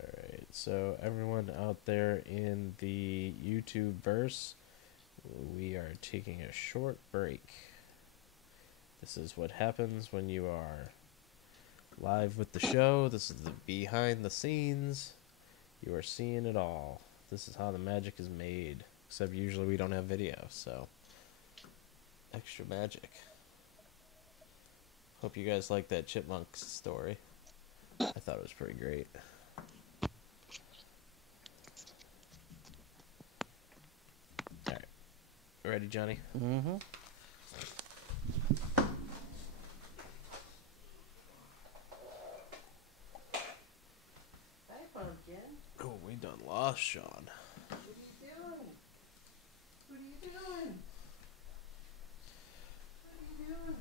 Alright, so everyone out there in the YouTube verse, we are taking a short break. This is what happens when you are live with the show. This is the behind the scenes. You are seeing it all. This is how the magic is made. Except usually we don't have video, so extra magic. Hope you guys like that chipmunk story. I thought it was pretty great. Alright. Ready, Johnny? Mm-hmm. Hi, Pumpkin. Oh, we done lost Sean. What are you doing? What are you doing? What are you doing?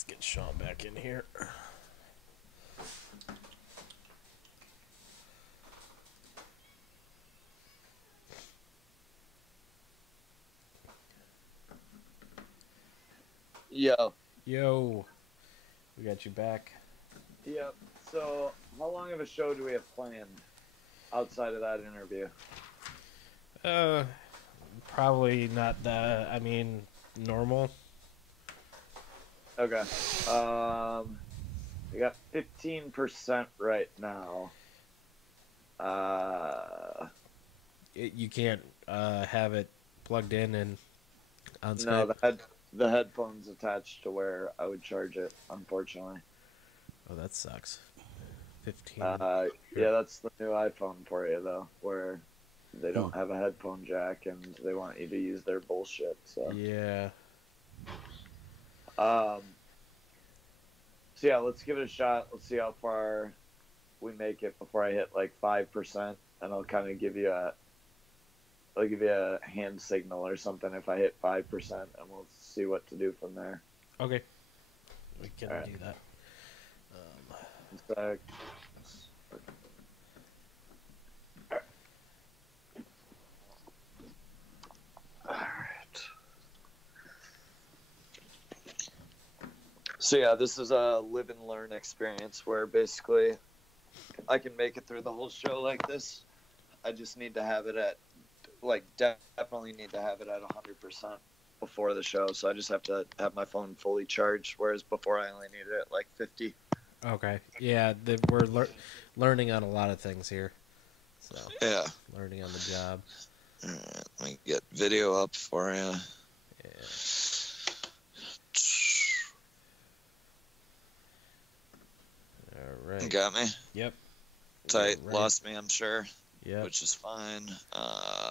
Let's get Sean back in here. Yo. Yo, we got you back. Yep. So, how long of a show do we have planned outside of that interview? Probably not that. I mean, normal. Okay. We got 15% right now. You can't have it plugged in and on No, Skype. the headphones attached to where I would charge it, unfortunately. Oh, that sucks. 15. Yeah, that's the new iPhone for you, though, where they don't have a headphone jack and they want you to use their bullshit. So Yeah. So yeah, let's give it a shot. Let's see how far we make it before I hit like 5%, and I'll kind of give you a hand signal or something if I hit 5%, and we'll see what to do from there. Okay. We can All right. do that. So, all right. So yeah, this is a live and learn experience where basically I can make it through the whole show like this. I just need to have it at definitely need to have it at 100% before the show. So I just have to have my phone fully charged, whereas before I only needed it at like 50. Okay. Yeah, we're learning on a lot of things here. So Yeah. learning on the job. All right, let me get video up for you. Yeah. All right. Got me? Yep. Tight. Right. Lost me, I'm sure. Yep. Which is fine.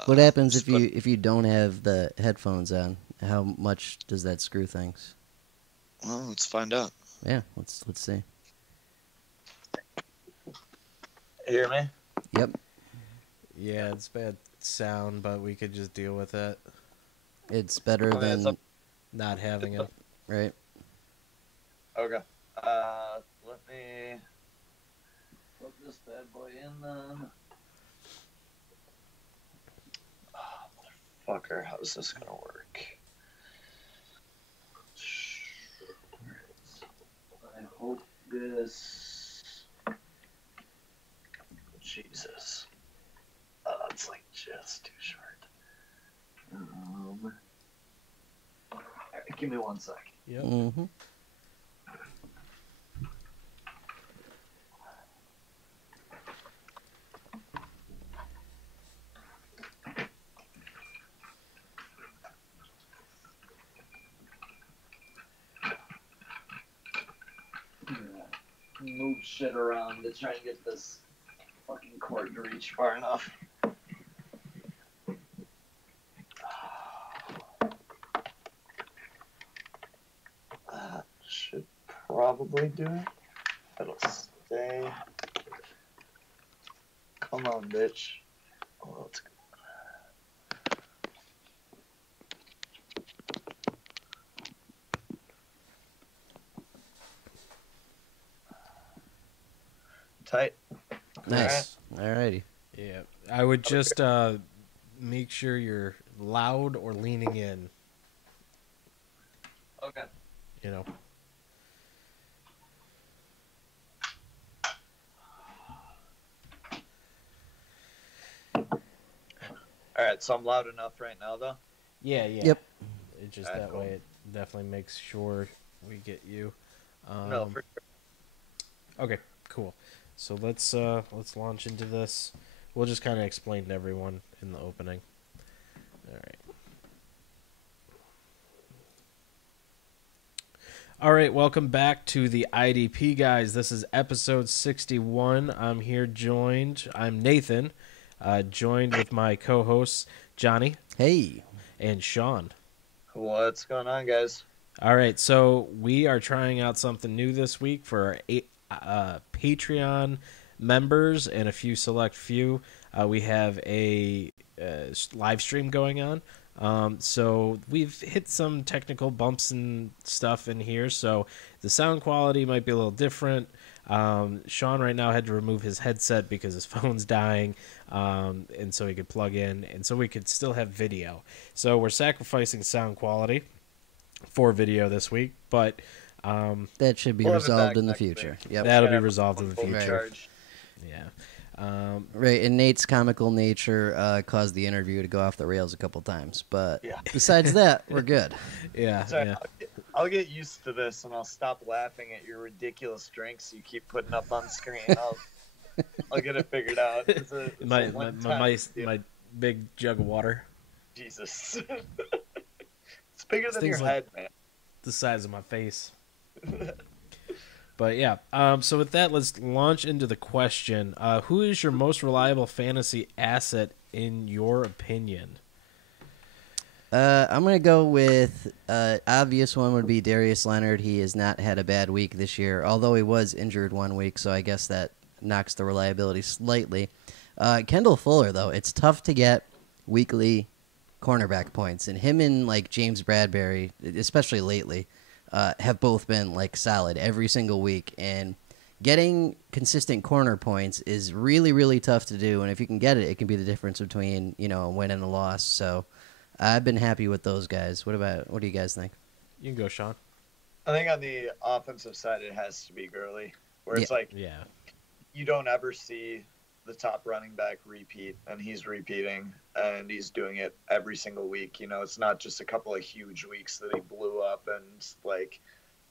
What happens if you don't have the headphones on? How much does that screw things? Well, let's find out. Yeah, let's see. Hear me? Yep, Yeah, it's bad sound, but we could just deal with it. it's better Okay, than Not having it. right. Okay. Let me put this bad boy in then. Oh, motherfucker, how's this gonna work? I hope this. Jesus. It's like just too short. Alright, give me 1 sec. Yep. Mm-hmm. Move shit around to try and get this fucking cord to reach far enough. That should probably do it. It'll stay. Come on, bitch. Oh, let's go. Tight. Nice. Alrighty. Yeah. I would just make sure you're loud or leaning in, Okay. you know. Alright, so I'm loud enough right now, though? Yeah, yeah. Yep. It just Alright, that cool. way it definitely makes sure we get you. No, for sure. Okay, cool. So let's launch into this. We'll just kind of explain to everyone in the opening. All right. All right, welcome back to the IDP Guys. This is episode 61. I'm Nathan, joined with my co-hosts Johnny Hey. and Sean. What's going on, guys? All right, so we are trying out something new this week for our Patreon members and a few select few. We have a live stream going on. So we've hit some technical bumps and stuff in here, so the sound quality might be a little different. Sean right now had to remove his headset because his phone's dying, and so he could plug in, and so we could still have video. So we're sacrificing sound quality for video this week, but that should be We'll have it resolved back in the next future. week. Yep. that'll be Yeah, resolved in the full future. charge. Yeah. Right, and Nate's comical nature caused the interview to go off the rails a couple times, but Yeah. besides that, we're good. Yeah. Sorry, Yeah. I'll get used to this, and I'll stop laughing at your ridiculous drinks you keep putting up on screen. I'll get it figured out. It's a My big jug of water, Jesus. It's bigger This than thing's your like- head, man. the size of my face. But yeah, so with that, let's launch into the question. Who is your most reliable fantasy asset in your opinion? I'm going to go with obvious one would be Darius Leonard. He has not had a bad week this year, although he was injured 1 week, so I guess that knocks the reliability slightly. Kendall Fuller, though, it's tough to get weekly cornerback points, and him and like James Bradbury, especially lately, have both been like solid every single week, and getting consistent corner points is really, really tough to do, and if you can get it, it can be the difference between, a win and a loss. So I've been happy with those guys. What do you guys think? You can go, Sean. I think on the offensive side, it has to be Gurley, where it's like Yeah. you don't ever see the top running back repeat, and he's repeating, and he's doing it every single week. It's not just a couple of huge weeks that he blew up and like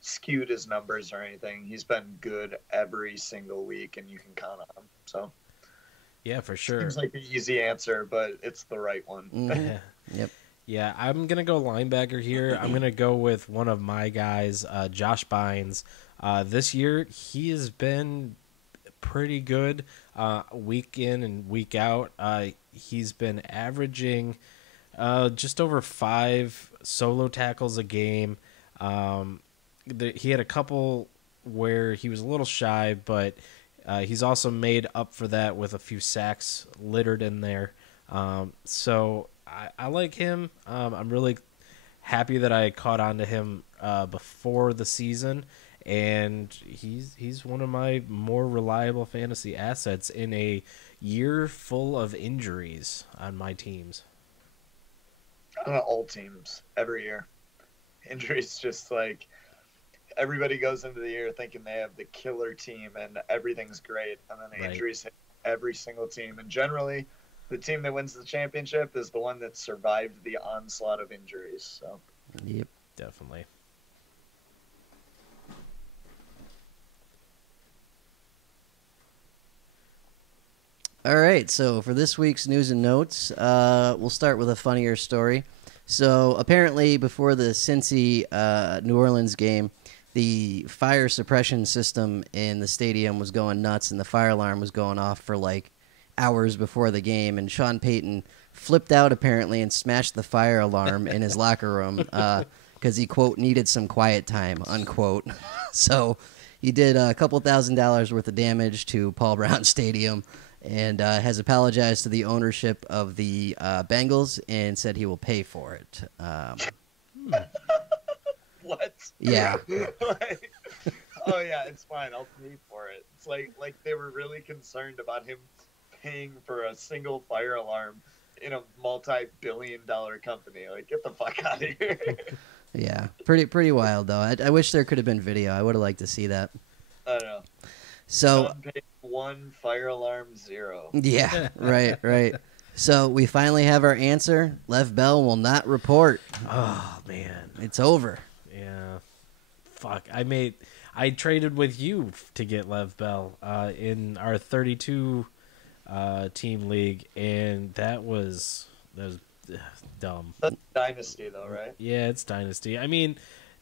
skewed his numbers or anything. He's been good every single week, and you can count on him. So Yeah, for sure. seems like the easy answer, but it's the right one. Mhm. Yep. Yeah, I'm going to go linebacker here. I'm going to go with one of my guys, Josh Bynes. This year, he has been pretty good week in and week out. He's been averaging just over 5 solo tackles a game. He had a couple where he was a little shy, but he's also made up for that with a few sacks littered in there. So I like him. I'm really happy that I caught on to him before the season, and he's one of my more reliable fantasy assets in a year full of injuries on my teams. On all teams, every year. Injuries just like everybody goes into the year thinking they have the killer team and everything's great, and then the Right. injuries hit every single team. And generally, the team that wins the championship is the one that survived the onslaught of injuries. So Yep. Definitely. All right, so for this week's news and notes, we'll start with a funnier story. So apparently, before the Cincy New Orleans game, the fire suppression system in the stadium was going nuts, and the fire alarm was going off for like hours before the game. And Sean Payton flipped out apparently and smashed the fire alarm in his locker room because he quote needed some quiet time unquote. So he did a couple $1,000s worth of damage to Paul Brown Stadium, and has apologized to the ownership of the Bengals and said he will pay for it. what? Yeah. Like, oh yeah, it's fine. I'll pay for it. It's like they were really concerned about him paying for a single fire alarm in a multi-billion-dollar company. Like, get the fuck out of here. Yeah, pretty wild though. I wish there could have been video. I would have liked to see that. I don't know. So Don't pay 1, fire alarm 0. yeah, right. So we finally have our answer. Lev Bell will not report. Oh man. It's over. Yeah. Fuck. I traded with you to get Lev Bell in our 32 team league, and that was dumb. That's dynasty, though, right? Yeah, it's dynasty. I mean,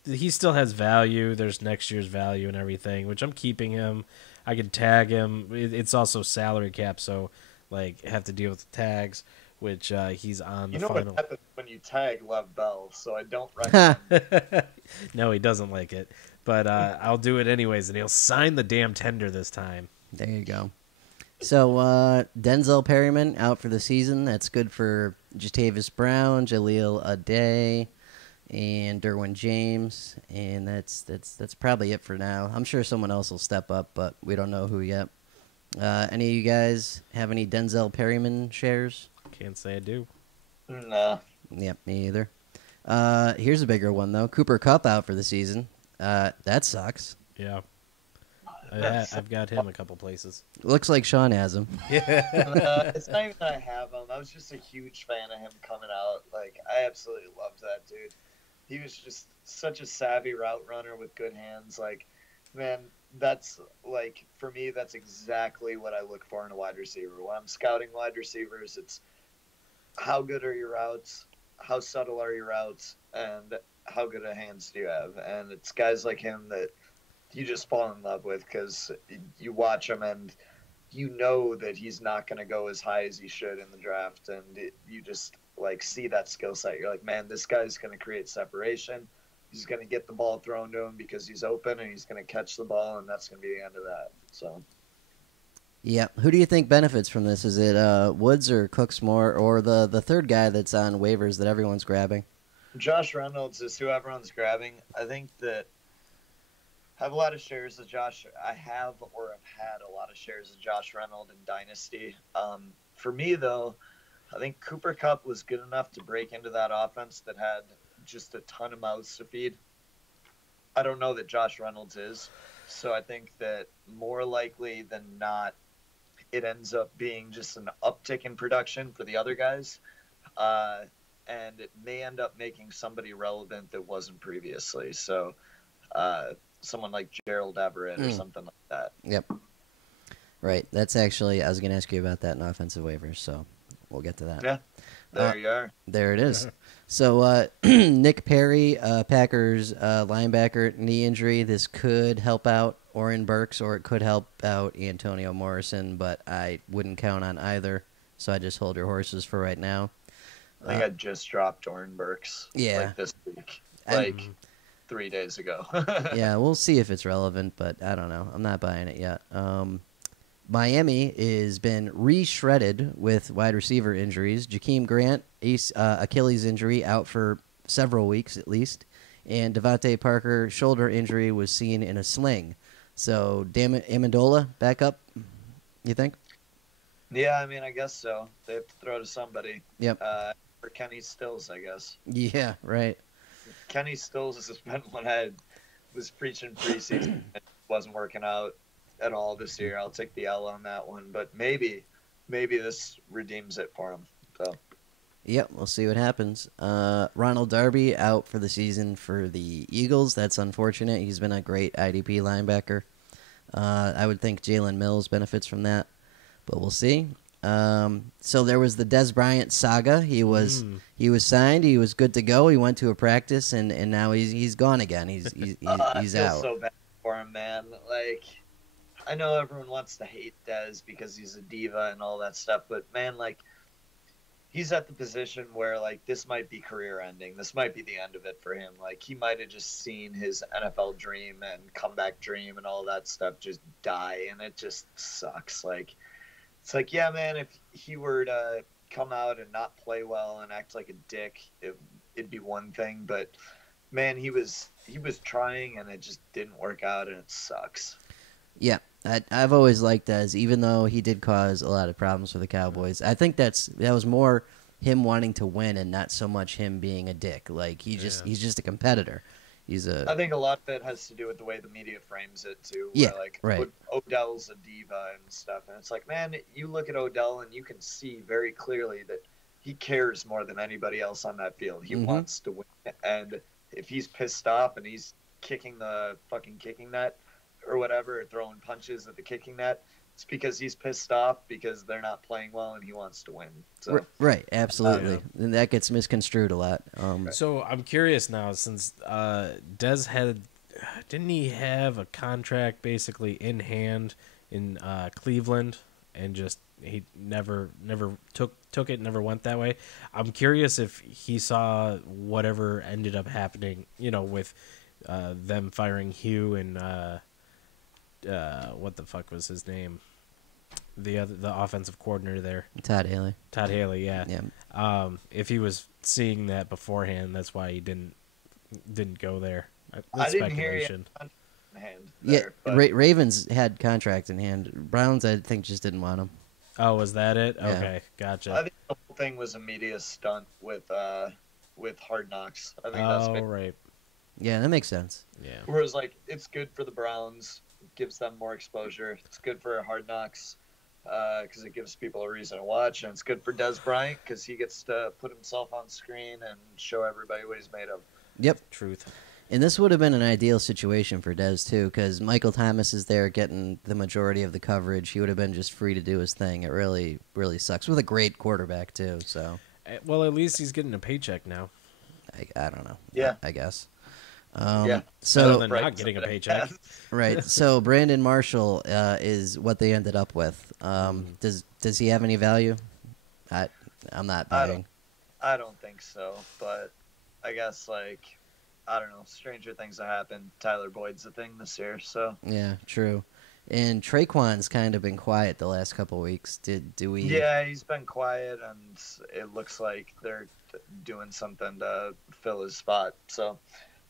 he still has value. There's next year's value and everything, which I'm keeping him. I can tag him. It's also salary cap, so like have to deal with the tags, which he's on the You know final. what happens when you tag Lev Bell, so I don't recommend. No, he doesn't like it, but I'll do it anyways, and he'll sign the damn tender this time. There you go. So Denzel Perryman out for the season. That's good for Jatavis Brown, Jaleel Ade, and Derwin James, and that's probably it for now. I'm sure someone else will step up, but we don't know who yet. Any of you guys have any Denzel Perryman shares? Can't say I do. Nah. Yep, me either. Here's a bigger one though. Cooper Kupp out for the season. That sucks. Yeah. I've got him a couple places. Looks like Sean has him. It's not even that I have him. I was just a huge fan of him coming out. Like, I absolutely loved that dude. He was just such a savvy route runner with good hands. Like, man, that's, like, for me, that's exactly what I look for in a wide receiver. When I'm scouting wide receivers, it's how good are your routes, how subtle are your routes, and how good of hands do you have. And it's guys like him that you just fall in love with because you watch him and you know that he's not going to go as high as he should in the draft. And you just like see that skill set. You're like, man, this guy's going to create separation. He's going to get the ball thrown to him because he's open and he's going to catch the ball. And that's going to be the end of that. So. Yeah. Who do you think benefits from this? Is it Woods or Cooks more, or the third guy that's on waivers that everyone's grabbing? Josh Reynolds is who everyone's grabbing. I think that I have a lot of shares of Josh. I have or have had a lot of shares of Josh Reynolds in Dynasty. For me, though, I think Cooper Kupp was good enough to break into that offense that had just a ton of mouths to feed. I don't know that Josh Reynolds is. So I think that more likely than not, it ends up being just an uptick in production for the other guys. And it may end up making somebody relevant that wasn't previously. So, someone like Gerald Everett or something like that. Yep. Right. That's actually, I was going to ask you about that in offensive waivers, so we'll get to that. Yeah. There you are. There it is. So, Nick Perry, Packers linebacker, knee injury. This could help out Oren Burks or it could help out Antonio Morrison, but I wouldn't count on either, so I just hold your horses for right now. I think I just dropped Oren Burks like this week. Like 3 days ago. Yeah, we'll see if it's relevant, but I don't know. I'm not buying it yet. Miami has been re-shredded with wide receiver injuries. Jakeem Grant, Achilles injury, out for several weeks at least. And Devontae Parker, shoulder injury, was seen in a sling. So, Amendola back up, you think? Yeah, I mean, I guess so. They have to throw to somebody. Yep. For Kenny Stills, I guess. Yeah, right. Kenny Stills has been when I was preaching preseason. It wasn't working out at all this year. I'll take the L on that one, but maybe this redeems it for him. So. Yep, we'll see what happens. Ronald Darby out for the season for the Eagles. That's unfortunate. He's been a great IDP linebacker. I would think Jalen Mills benefits from that, but we'll see. So there was the Des Bryant saga. He was signed. He was good to go. He went to a practice, and now he's gone again. He's I feel out. so bad for him, man. Like, I know everyone wants to hate Des because he's a diva and all that stuff, but man, like, he's at the position where like this might be career ending. This might be the end of it for him. Like, he might have just seen his NFL dream and comeback dream and all that stuff just die, and it just sucks. Like, it's like, yeah, man, if he were to come out and not play well and act like a dick, it'd be one thing. But man, he was trying and it just didn't work out, and it sucks. Yeah, I've always liked Dez, even though he did cause a lot of problems for the Cowboys. I think that was more him wanting to win and not so much him being a dick. Like, he's just a competitor. I think a lot of it has to do with the way the media frames it too. Yeah, where, like, right. Odell's a diva and stuff, and it's like, man, you look at Odell and you can see very clearly that he cares more than anybody else on that field. He wants to win, and if he's pissed off and he's kicking the fucking kicking net or whatever, or throwing punches at the kicking net, it's because he's pissed off because they're not playing well and he wants to win. So. Right, absolutely. And that gets misconstrued a lot. So I'm curious now, since Dez didn't he have a contract basically in hand in Cleveland, and just he never took it, never went that way. I'm curious if he saw whatever ended up happening, with them firing Hugh and what the fuck was his name? the offensive coordinator there, Todd Haley. Todd Haley. Yeah. Yeah. If he was seeing that beforehand, that's why he didn't go there. That's I didn't hear you speculation. on hand Yeah, there, but Ravens had contract in hand. Browns, I think, just didn't want him. Oh, was that it? Yeah. Okay, gotcha. I think the whole thing was a media stunt with Hard Knocks. I think that's Oh, right. Yeah, that makes sense. Yeah. whereas like it's good for the Browns, gives them more exposure. It's good for Hard Knocks because it gives people a reason to watch, and it's good for Des Bryant because he gets to put himself on screen and show everybody what he's made of. Yep. Truth. And this would have been an ideal situation for Dez, too, because Michael Thomas is there getting the majority of the coverage. He would have been just free to do his thing. It really, really sucks. With a great quarterback, too, so. Well, at least he's getting a paycheck now. I don't know. Yeah. I guess. Yeah. Better So, than not getting a paycheck. right. So, Brandon Marshall is what they ended up with. Does he have any value? I'm not betting. I don't think so, but I guess like I don't know. Stranger things have happened. Tyler Boyd's a thing this year, so Yeah, true. And Traquan's kind of been quiet the last couple of weeks. Do we? yeah, he's been quiet, and it looks like they're doing something to fill his spot. So,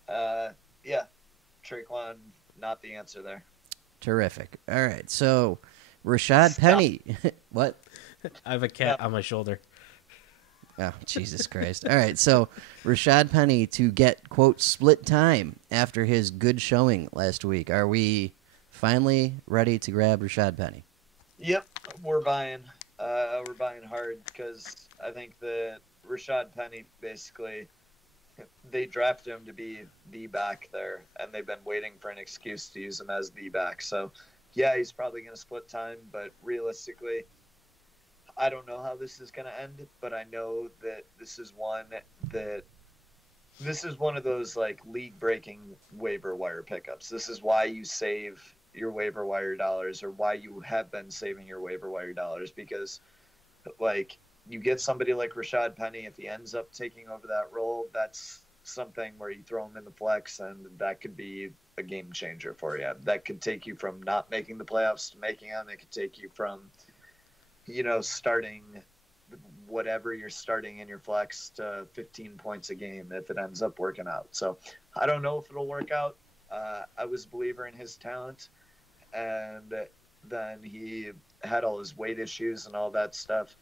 yeah, Traquan not the answer there. Terrific. All right. So, Rashad Penny. What? I have a cat on my shoulder. Oh, Jesus Christ. All right, so Rashad Penny to get, quote, split time after his good showing last week. Are we finally ready to grab Rashad Penny? Yep, we're buying. We're buying hard because I think that Rashad Penny basically they drafted him to be the back there, and they've been waiting for an excuse to use him as the back. So, yeah, he's probably going to split time, but realistically, I don't know how this is going to end, but I know that this is one of those like league-breaking waiver wire pickups. This is why you save your waiver wire dollars, or why you have been saving your waiver wire dollars, because like you get somebody like Rashad Penny, if he ends up taking over that role, that's something where you throw him in the flex, and that could be a game changer for you. That could take you from not making the playoffs to making them. It could take you from starting whatever you're starting in your flex to 15 points a game if it ends up working out. So I don't know if it'll work out. I was a believer in his talent, and then he had all his weight issues and all that stuff.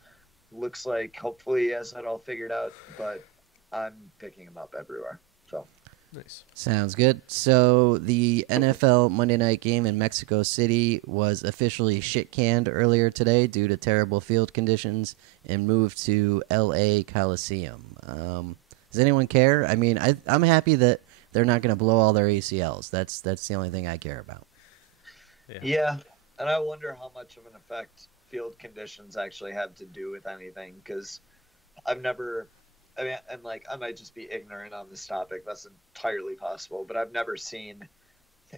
Looks like hopefully he has that all figured out, but I'm picking him up everywhere. So. Nice. Sounds good. So the NFL Monday night game in Mexico City was officially shit-canned earlier today due to terrible field conditions and moved to L.A. Coliseum. Does anyone care? I mean, I'm happy that they're not going to blow all their ACLs. That's the only thing I care about. Yeah, and I wonder how much of an effect field conditions actually have to do with anything, because I might just be ignorant on this topic. That's entirely possible. But I've never seen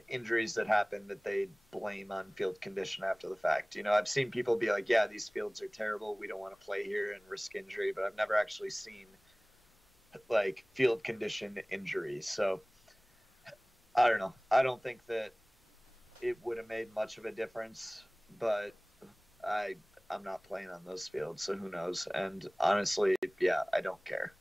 injuries that happen that they blame on field condition after the fact. I've seen people be like, yeah, these fields are terrible. We don't want to play here and risk injury. But I've never actually seen, like, field condition injuries. So, I don't know. I don't think that it would have made much of a difference. But I'm not playing on those fields, so who knows? And honestly, yeah, I don't care.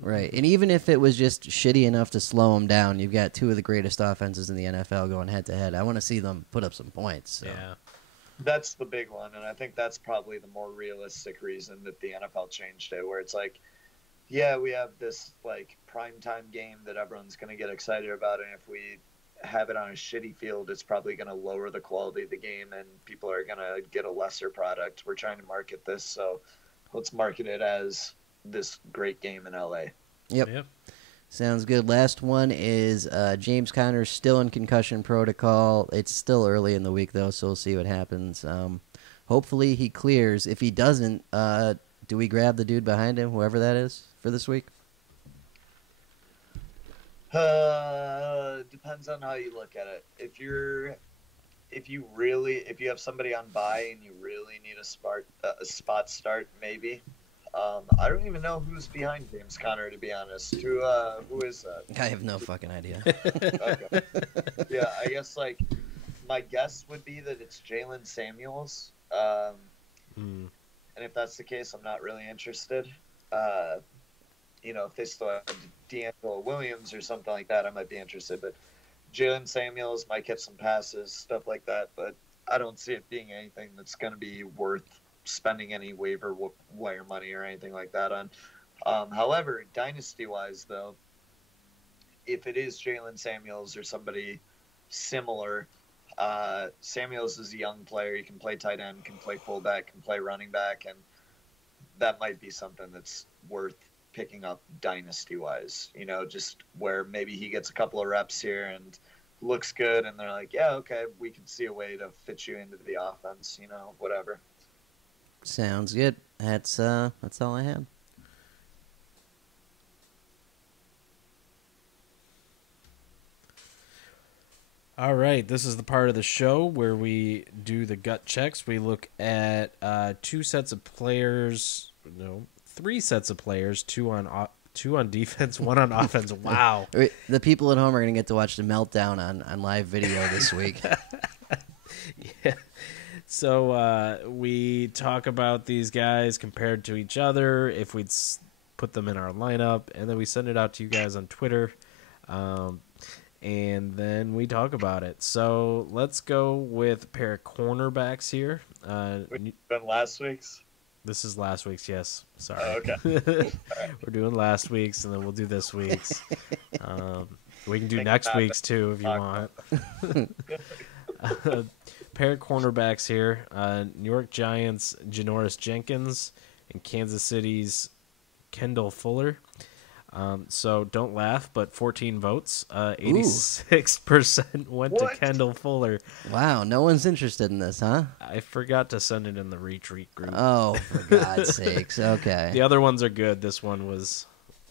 Right. And even if it was just shitty enough to slow them down, you've got two of the greatest offenses in the NFL going head-to-head. I want to see them put up some points. So. Yeah. That's the big one, and I think that's probably the more realistic reason that the NFL changed it, where it's like, yeah, we have this like primetime game that everyone's going to get excited about, and if we have it on a shitty field, it's probably going to lower the quality of the game, and people are going to get a lesser product. We're trying to market this, so let's market it as this great game in LA. Yep. Sounds good. Last one is James Conner still in concussion protocol. It's still early in the week, though, so we'll see what happens. Hopefully he clears. If he doesn't, do we grab the dude behind him, whoever that is, for this week? Depends on how you look at it. If you have somebody on bye and you really need a spot start, maybe. I don't even know who's behind James Conner, to be honest. Who is that? I have no fucking idea. Okay. Yeah, I guess like my guess would be that it's Jalen Samuels. And if that's the case, I'm not really interested. If they still have D'Angelo Williams or something like that, I might be interested. But Jalen Samuels might get some passes, stuff like that. But I don't see it being anything that's going to be worth spending any waiver wire money or anything like that on. However, dynasty-wise, though, if it is Jalen Samuels or somebody similar, Samuels is a young player. He can play tight end, can play fullback, can play running back, and that might be something that's worth picking up dynasty-wise. Just where maybe he gets a couple of reps here and looks good, and they're like, yeah, okay, we can see a way to fit you into the offense, whatever. Sounds good. That's all I had. All right, this is the part of the show where we do the gut checks. We look at three sets of players, two on defense, one on offense. Wow. The people at home are going to get to watch the meltdown on live video this week. Yeah. So we talk about these guys compared to each other, if we'd put them in our lineup, and then we send it out to you guys on Twitter. And then we talk about it. So let's go with a pair of cornerbacks here. We've been last week's? This is last week's, yes. Sorry. Oh, okay. We're doing last week's, and then we'll do this week's. We can do next week's, too, if you want. Pair of cornerbacks here. New York Giants' Janoris Jenkins and Kansas City's Kendall Fuller. So don't laugh, but 14 votes. 86% went to Kendall Fuller. Wow, no one's interested in this, huh? I forgot to send it in the retweet group. Oh, for God's sakes. Okay. The other ones are good. This one was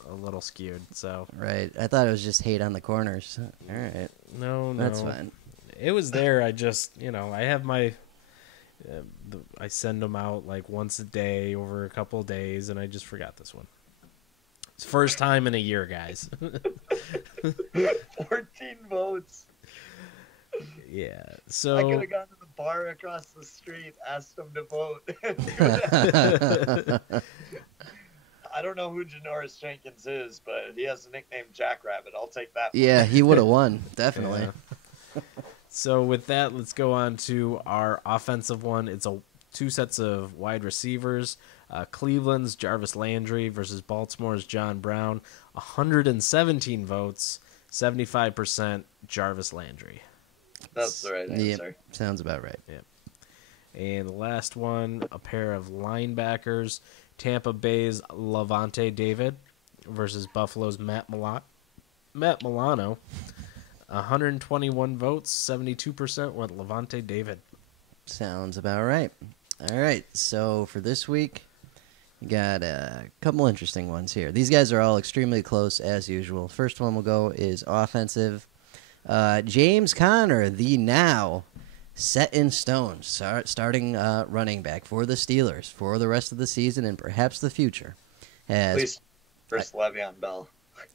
a little skewed. So Right. I thought it was just hate on the corners. All right. No. That's fine. It was there. I just, I have my... I send them out like once a day over a couple of days, and I just forgot this one. It's first time in a year, guys. 14 votes. Yeah. So I could have gone to the bar across the street, asked them to vote. I don't know who Janoris Jenkins is, but he has the nickname Jackrabbit. I'll take that. Yeah, he would have won. Definitely. Yeah. So with that, let's go on to our offensive one. It's two sets of wide receivers. Cleveland's Jarvis Landry versus Baltimore's John Brown. 117 votes, 75% Jarvis Landry. That's the right answer. Yep, sounds about right. Yep. And the last one, a pair of linebackers. Tampa Bay's Levante David versus Buffalo's Matt Milano. 121 votes, 72% went Levante David. Sounds about right. All right, so for this week, we got a couple interesting ones here. These guys are all extremely close, as usual. First one we'll go is offensive. James Conner, the now set in stone starting running back for the Steelers for the rest of the season and perhaps the future. At least versus Le'Veon Bell.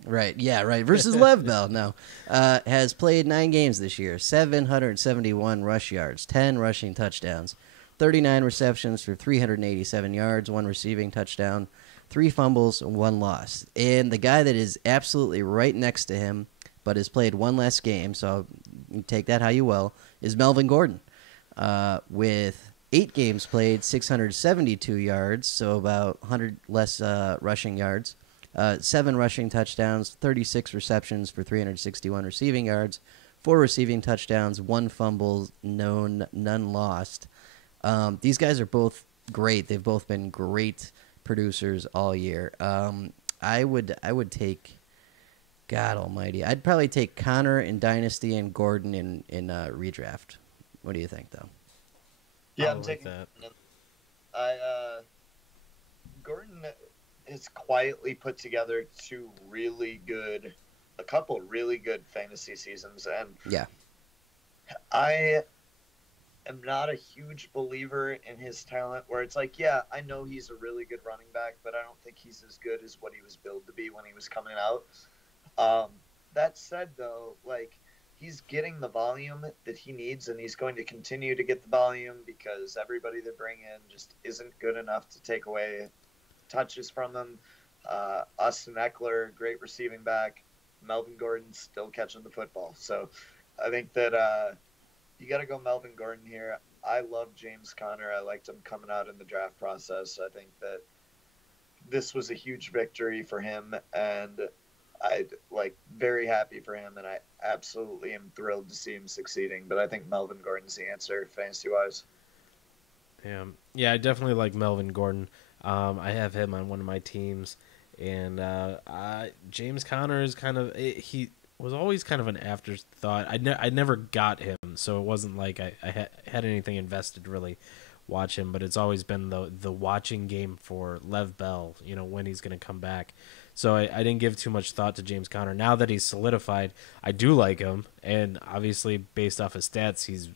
Right, yeah, right. Versus Lev Bell, no. Has played 9 games this year, 771 rush yards, 10 rushing touchdowns, 39 receptions for 387 yards, 1 receiving touchdown, 3 fumbles, 1 loss. And the guy that is absolutely right next to him, but has played 1 less game, so you take that how you will, is Melvin Gordon. With 8 games played, 672 yards, so about 100 less rushing yards. 7 rushing touchdowns, 36 receptions for 361 receiving yards, 4 receiving touchdowns, 1 fumble, none lost. These guys are both great. They've both been great producers all year. I would take, God Almighty, I'd probably take Connor in Dynasty and Gordon in redraft. What do you think, though? Yeah, I'm taking that. Gordon has quietly put together a couple really good fantasy seasons, and yeah, I am not a huge believer in his talent. Where it's like, yeah, I know he's a really good running back, but I don't think he's as good as what he was billed to be when he was coming out. That said, though, like he's getting the volume that he needs, and he's going to continue to get the volume because everybody they bring in just isn't good enough to take away touches from him. Austin Eckler, great receiving back. Melvin Gordon still catching the football. So I think that you got to go Melvin Gordon here. I love James Conner. I liked him coming out in the draft process. I think that this was a huge victory for him, and I very happy for him, and I absolutely am thrilled to see him succeeding. But I think Melvin Gordon's the answer fantasy wise. Yeah, I definitely like Melvin Gordon. I have him on one of my teams, and James Conner is he was always kind of an afterthought. I never got him, so it wasn't like I had anything invested to really watch him. But it's always been the watching game for Lev Bell, when he's going to come back. So I didn't give too much thought to James Conner. Now that he's solidified, I do like him, and obviously based off his stats, he's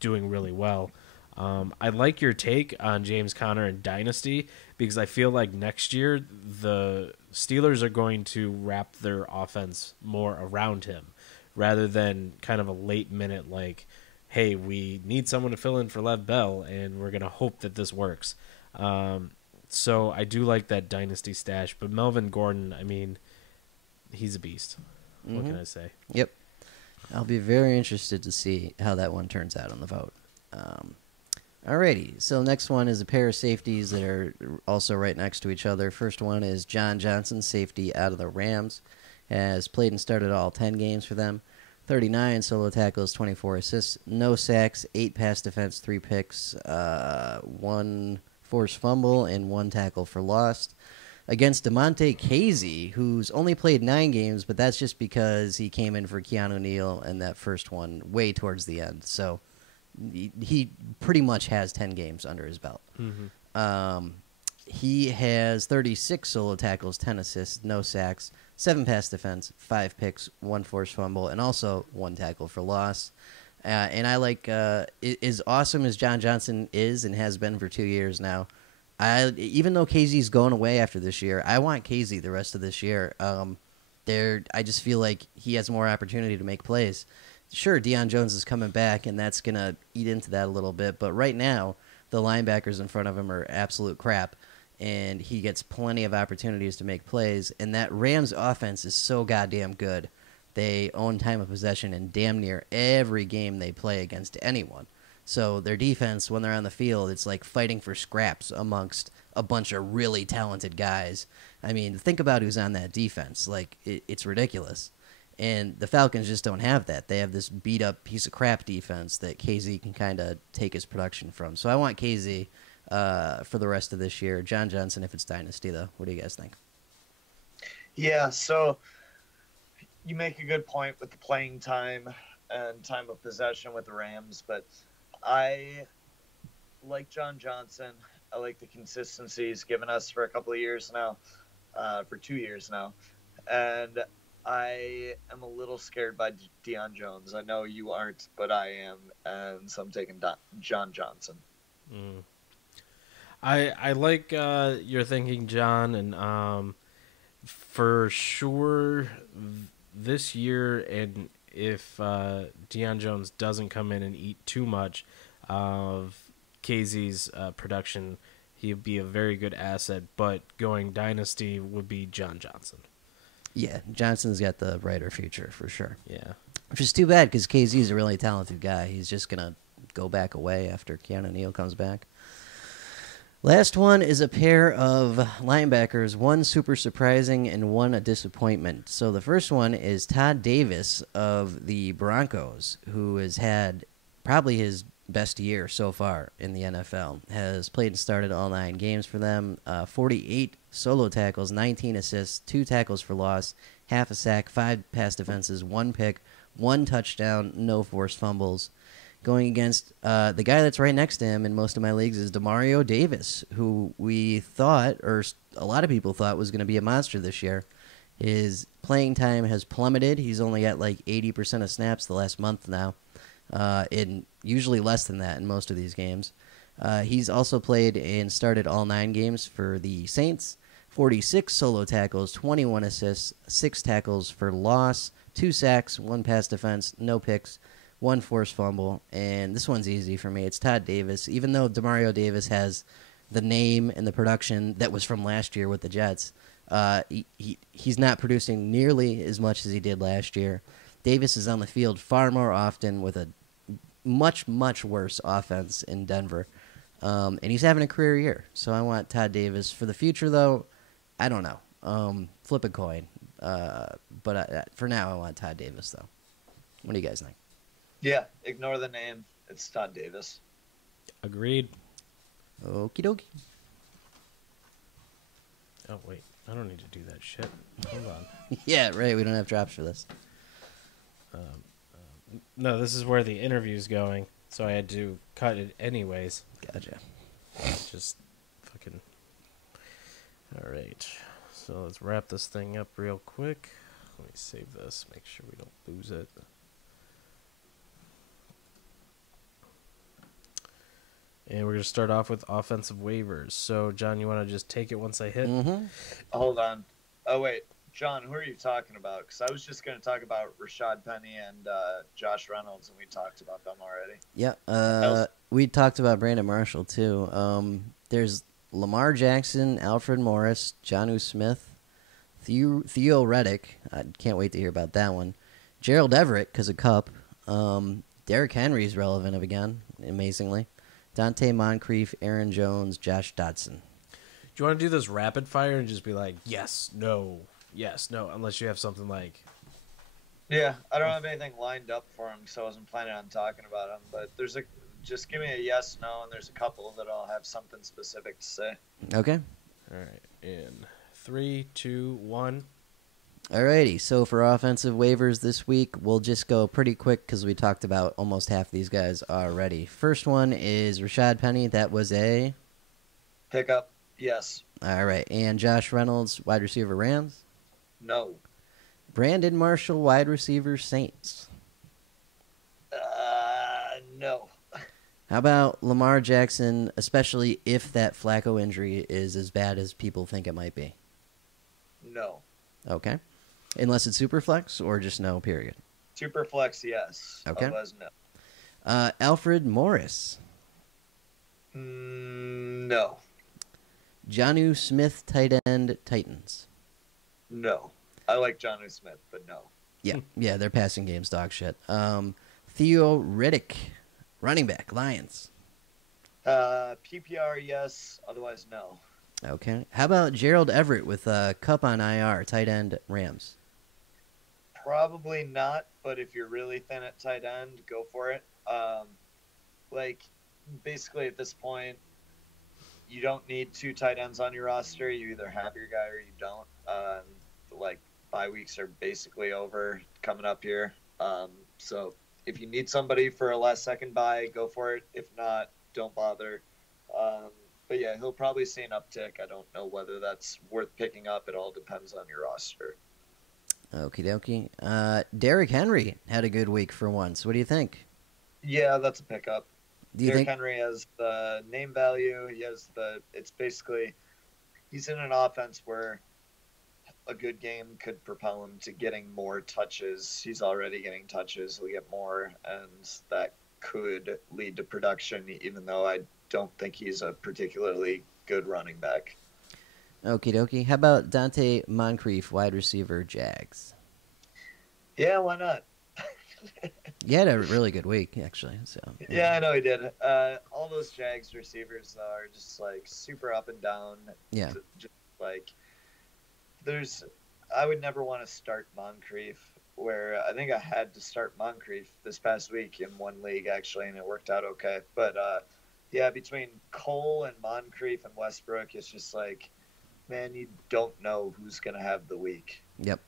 doing really well. I like your take on James Conner in Dynasty because I feel like next year the Steelers are going to wrap their offense more around him rather than kind of a late minute hey, we need someone to fill in for Lev Bell and we're going to hope that this works. So I do like that Dynasty stash, but Melvin Gordon, I mean, he's a beast. What can I say? Yep. I'll be very interested to see how that one turns out on the vote. Alrighty, so next one is a pair of safeties that are also right next to each other. First one is John Johnson, safety out of the Rams. Has played and started all 10 games for them. 39 solo tackles, 24 assists, no sacks, 8 pass defense, 3 picks, 1 forced fumble, and 1 tackle for loss. Against DeMonte Casey, who's only played 9 games, but that's just because he came in for Keanu Neal in that first one way towards the end. So he pretty much has 10 games under his belt. He has 36 solo tackles, 10 assists, no sacks, 7 pass defense, 5 picks, 1 forced fumble, and also 1 tackle for loss. And I like, as awesome as John Johnson is and has been for 2 years now, even though KZ's going away after this year, I want KZ the rest of this year. I just feel like he has more opportunity to make plays. Sure, Deion Jones is coming back, and that's going to eat into that a little bit. But right now, the linebackers in front of him are absolute crap, and he gets plenty of opportunities to make plays. And that Rams offense is so goddamn good. They own time of possession in damn near every game they play against anyone. So their defense, when they're on the field, it's like fighting for scraps amongst a bunch of really talented guys. I mean, think about who's on that defense. It's ridiculous. And the Falcons just don't have that. They have this beat-up piece of crap defense that KZ can kind of take his production from. So I want KZ for the rest of this year. John Johnson if it's Dynasty, though. What do you guys think? Yeah, so you make a good point with the playing time and time of possession with the Rams, but I like John Johnson. I like the consistency he's given us for a couple of years now, for 2 years now. And I am a little scared by Deion Jones. I know you aren't, but I am, and so I'm taking John Johnson. I like your thinking, John, and for sure this year, and if Deion Jones doesn't come in and eat too much of KZ's production, he'd be a very good asset, but going Dynasty would be John Johnson. Yeah, Johnson's got the brighter future for sure. Yeah. Which is too bad because KZ's a really talented guy. He's just going to go back away after Keanu Neal comes back. Last one is a pair of linebackers, one super surprising and one a disappointment. So the first one is Todd Davis of the Broncos, who has had probably his best year so far in the NFL. Has played and started all 9 games for them. 48 solo tackles, 19 assists, 2 tackles for loss, half a sack, 5 pass defenses, 1 pick, 1 touchdown, no forced fumbles. Going against the guy that's right next to him in most of my leagues is Demario Davis, who we thought, or a lot of people thought, was going to be a monster this year. His playing time has plummeted. He's only got 80% of snaps the last month now. In usually less than that in most of these games. He's also played and started all 9 games for the Saints. 46 solo tackles, 21 assists, 6 tackles for loss, 2 sacks, 1 pass defense, no picks, 1 forced fumble, and this one's easy for me. It's Todd Davis. Even though Demario Davis has the name and the production that was from last year with the Jets, he's not producing nearly as much as he did last year. Davis is on the field far more often with a much, much worse offense in Denver. And he's having a career year. So I want Todd Davis. For the future, though, I don't know. Flip a coin. But for now, I want Todd Davis, though. What do you guys think? Yeah, ignore the name. It's Todd Davis. Agreed. Okie dokie. Oh, wait. I don't need to do that shit. Hold on. Yeah, right. We don't have drops for this. No, this is where the interview's going, so I had to cut it anyways. Gotcha. Just fucking... All right. So let's wrap this thing up real quick. Let me save this, make sure we don't lose it. And we're going to start off with offensive waivers. So, John, you want to just take it once I hit? Mm-hmm. Hold on. Oh, wait. John, who are you talking about? Because I was just going to talk about Rashad Penny and Josh Reynolds, and we talked about them already. Yeah. We talked about Brandon Marshall, too. There's Lamar Jackson, Alfred Morris, Jonnu Smith, Theo Reddick. I can't wait to hear about that one. Gerald Everett, because of Cup. Derrick Henry's relevant again, amazingly. Dante Moncrief, Aaron Jones, Josh Dotson. Do you want to do this rapid fire and just be like, yes, no, unless you have something like... Yeah, I don't have anything lined up for him, so I wasn't planning on talking about him. But just give me a yes, no, and there's a couple that I'll have something specific to say. Okay. All right, in 3, 2, 1. Alrighty, so for offensive waivers this week, we'll just go pretty quick because we talked about almost half these guys already. First one is Rashad Penny. That was a... Pickup, yes. All right, and Josh Reynolds, wide receiver, Rams. No. Brandon Marshall, wide receiver, Saints. No. How about Lamar Jackson, especially if that Flacco injury is as bad as people think it might be? No. Okay. Unless it's super flex or just no, period. Super flex, yes. Okay. Otherwise, no. Alfred Morris. No. Jonnu Smith, tight end, Titans. No. I like Jonnu Smith, but no. Yeah, their passing game's dog shit. Theo Riddick, running back, Lions. PPR, yes. Otherwise, no. Okay. How about Gerald Everett with Cup on IR, tight end, Rams? Probably not, but if you're really thin at tight end, go for it. Basically at this point, you don't need 2 tight ends on your roster. You either have your guy or you don't. Bye weeks are basically over coming up here. So if you need somebody for a last second bye, go for it. If not, don't bother. But yeah, he'll probably see an uptick. I don't know whether that's worth picking up. It all depends on your roster. Okie dokie. Derrick Henry had a good week for once. What do you think? Yeah, that's a pickup. Derrick Think... Henry has the name value. It's basically, he's in an offense where a good game could propel him to getting more touches. He's already getting touches. He'll get more, and that could lead to production, even though I don't think he's a particularly good running back. Okie dokie. How about Dante Moncrief, wide receiver, Jags? Yeah, why not? He had a really good week, actually. So yeah, I know he did. All those Jags receivers though, are just super up and down. Yeah. I would never want to start Moncrief. Where I think I had to start Moncrief this past week in one league actually, and it worked out okay. But yeah, between Cole and Moncrief and Westbrook, it's just man, you don't know who's gonna have the week. Yep.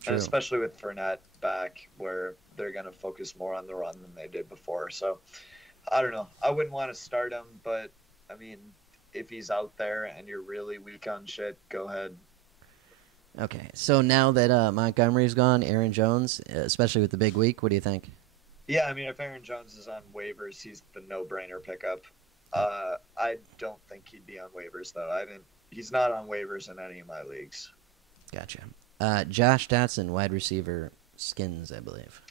True. And especially with Fournette back, where they're going to focus more on the run than they did before. So, I don't know. I wouldn't want to start him, but, I mean, if he's out there and you're really weak on shit, go ahead. Okay. So now that Montgomery's gone, Aaron Jones, especially with the big week, what do you think? Yeah, I mean, if Aaron Jones is on waivers, he's the no-brainer pickup. I don't think he'd be on waivers, though. He's not on waivers in any of my leagues. Gotcha. Josh Dotson, wide receiver, Skins, I believe.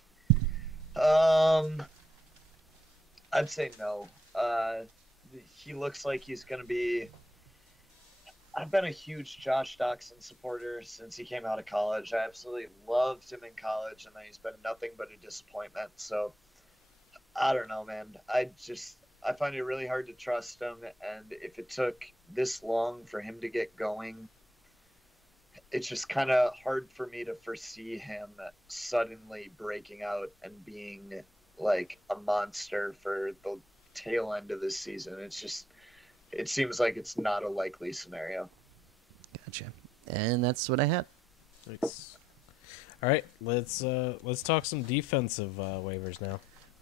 I'd say no. He looks like he's going to be. I've been a huge Josh Doxson supporter since he came out of college. I absolutely loved him in college, and then he's been nothing but a disappointment. So I don't know, man. I find it really hard to trust him, and if it took this long for him to get going, it's just kind of hard for me to foresee him suddenly breaking out and being like a monster for the tail end of this season. It seems like it's not a likely scenario. Gotcha. And that's what I had. Thanks. All right, let's talk some defensive waivers now.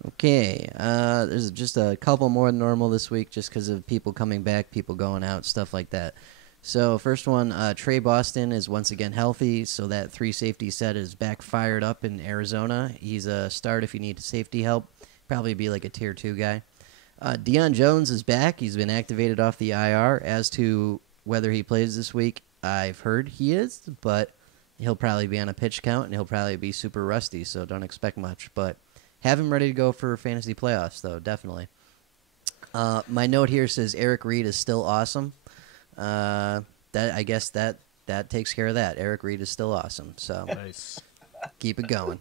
Okay, there's just a couple more than normal this week just because of people coming back, people going out, stuff like that. So first one, Trey Boston is once again healthy, so that 3 safety set is back fired up in Arizona. He's a start if you need safety help. Probably be like a tier 2 guy. Deion Jones is back. He's been activated off the IR. As to whether he plays this week, I've heard he is, but he'll probably be on a pitch count, and he'll probably be super rusty, so don't expect much. But have him ready to go for fantasy playoffs, though, definitely. My note here says Eric Reed is still awesome. I guess that takes care of that. Eric Reed is still awesome, so Nice. keep it going.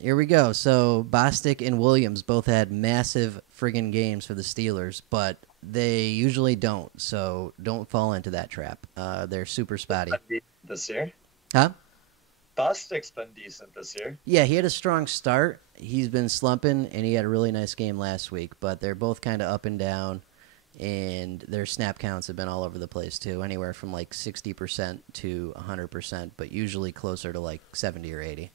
Here we go. So Bostic and Williams both had massive friggin' games for the Steelers, but they usually don't, so don't fall into that trap. They're super spotty. This year? Huh? Bostic's been decent this year. Yeah, he had a strong start. He's been slumping, and he had a really nice game last week, but they're both kind of up and down, and their snap counts have been all over the place, too, anywhere from like 60% to 100%, but usually closer to like 70 or 80.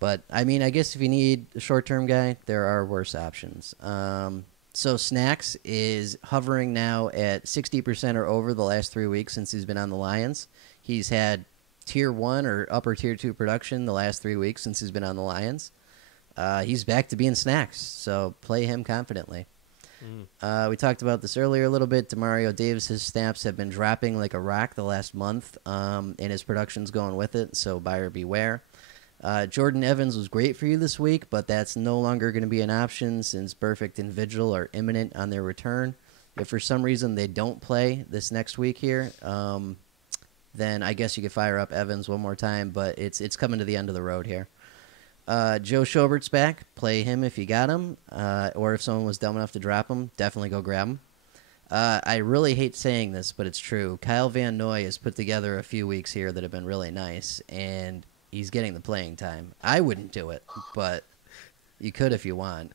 But, I mean, I guess if you need a short-term guy, there are worse options. So Snacks is hovering now at 60% or over the last 3 weeks since he's been on the Lions. He's had tier 1 or upper tier 2 production the last 3 weeks since he's been on the Lions. He's back to being Snacks, so play him confidently. We talked about this earlier a little bit. Demario Davis's snaps have been dropping like a rock the last month, and his production's going with it, so buyer beware. Jordan Evans was great for you this week, but that's no longer going to be an option since Perfect and Vigil are imminent on their return. If for some reason they don't play this next week here, then I guess you could fire up Evans one more time, but it's coming to the end of the road here. Joe Schobert's back. Play him if you got him, or if someone was dumb enough to drop him, definitely go grab him. I really hate saying this, but it's true. Kyle Van Noy has put together a few weeks here that have been really nice, and he's getting the playing time. I wouldn't do it, but you could if you want.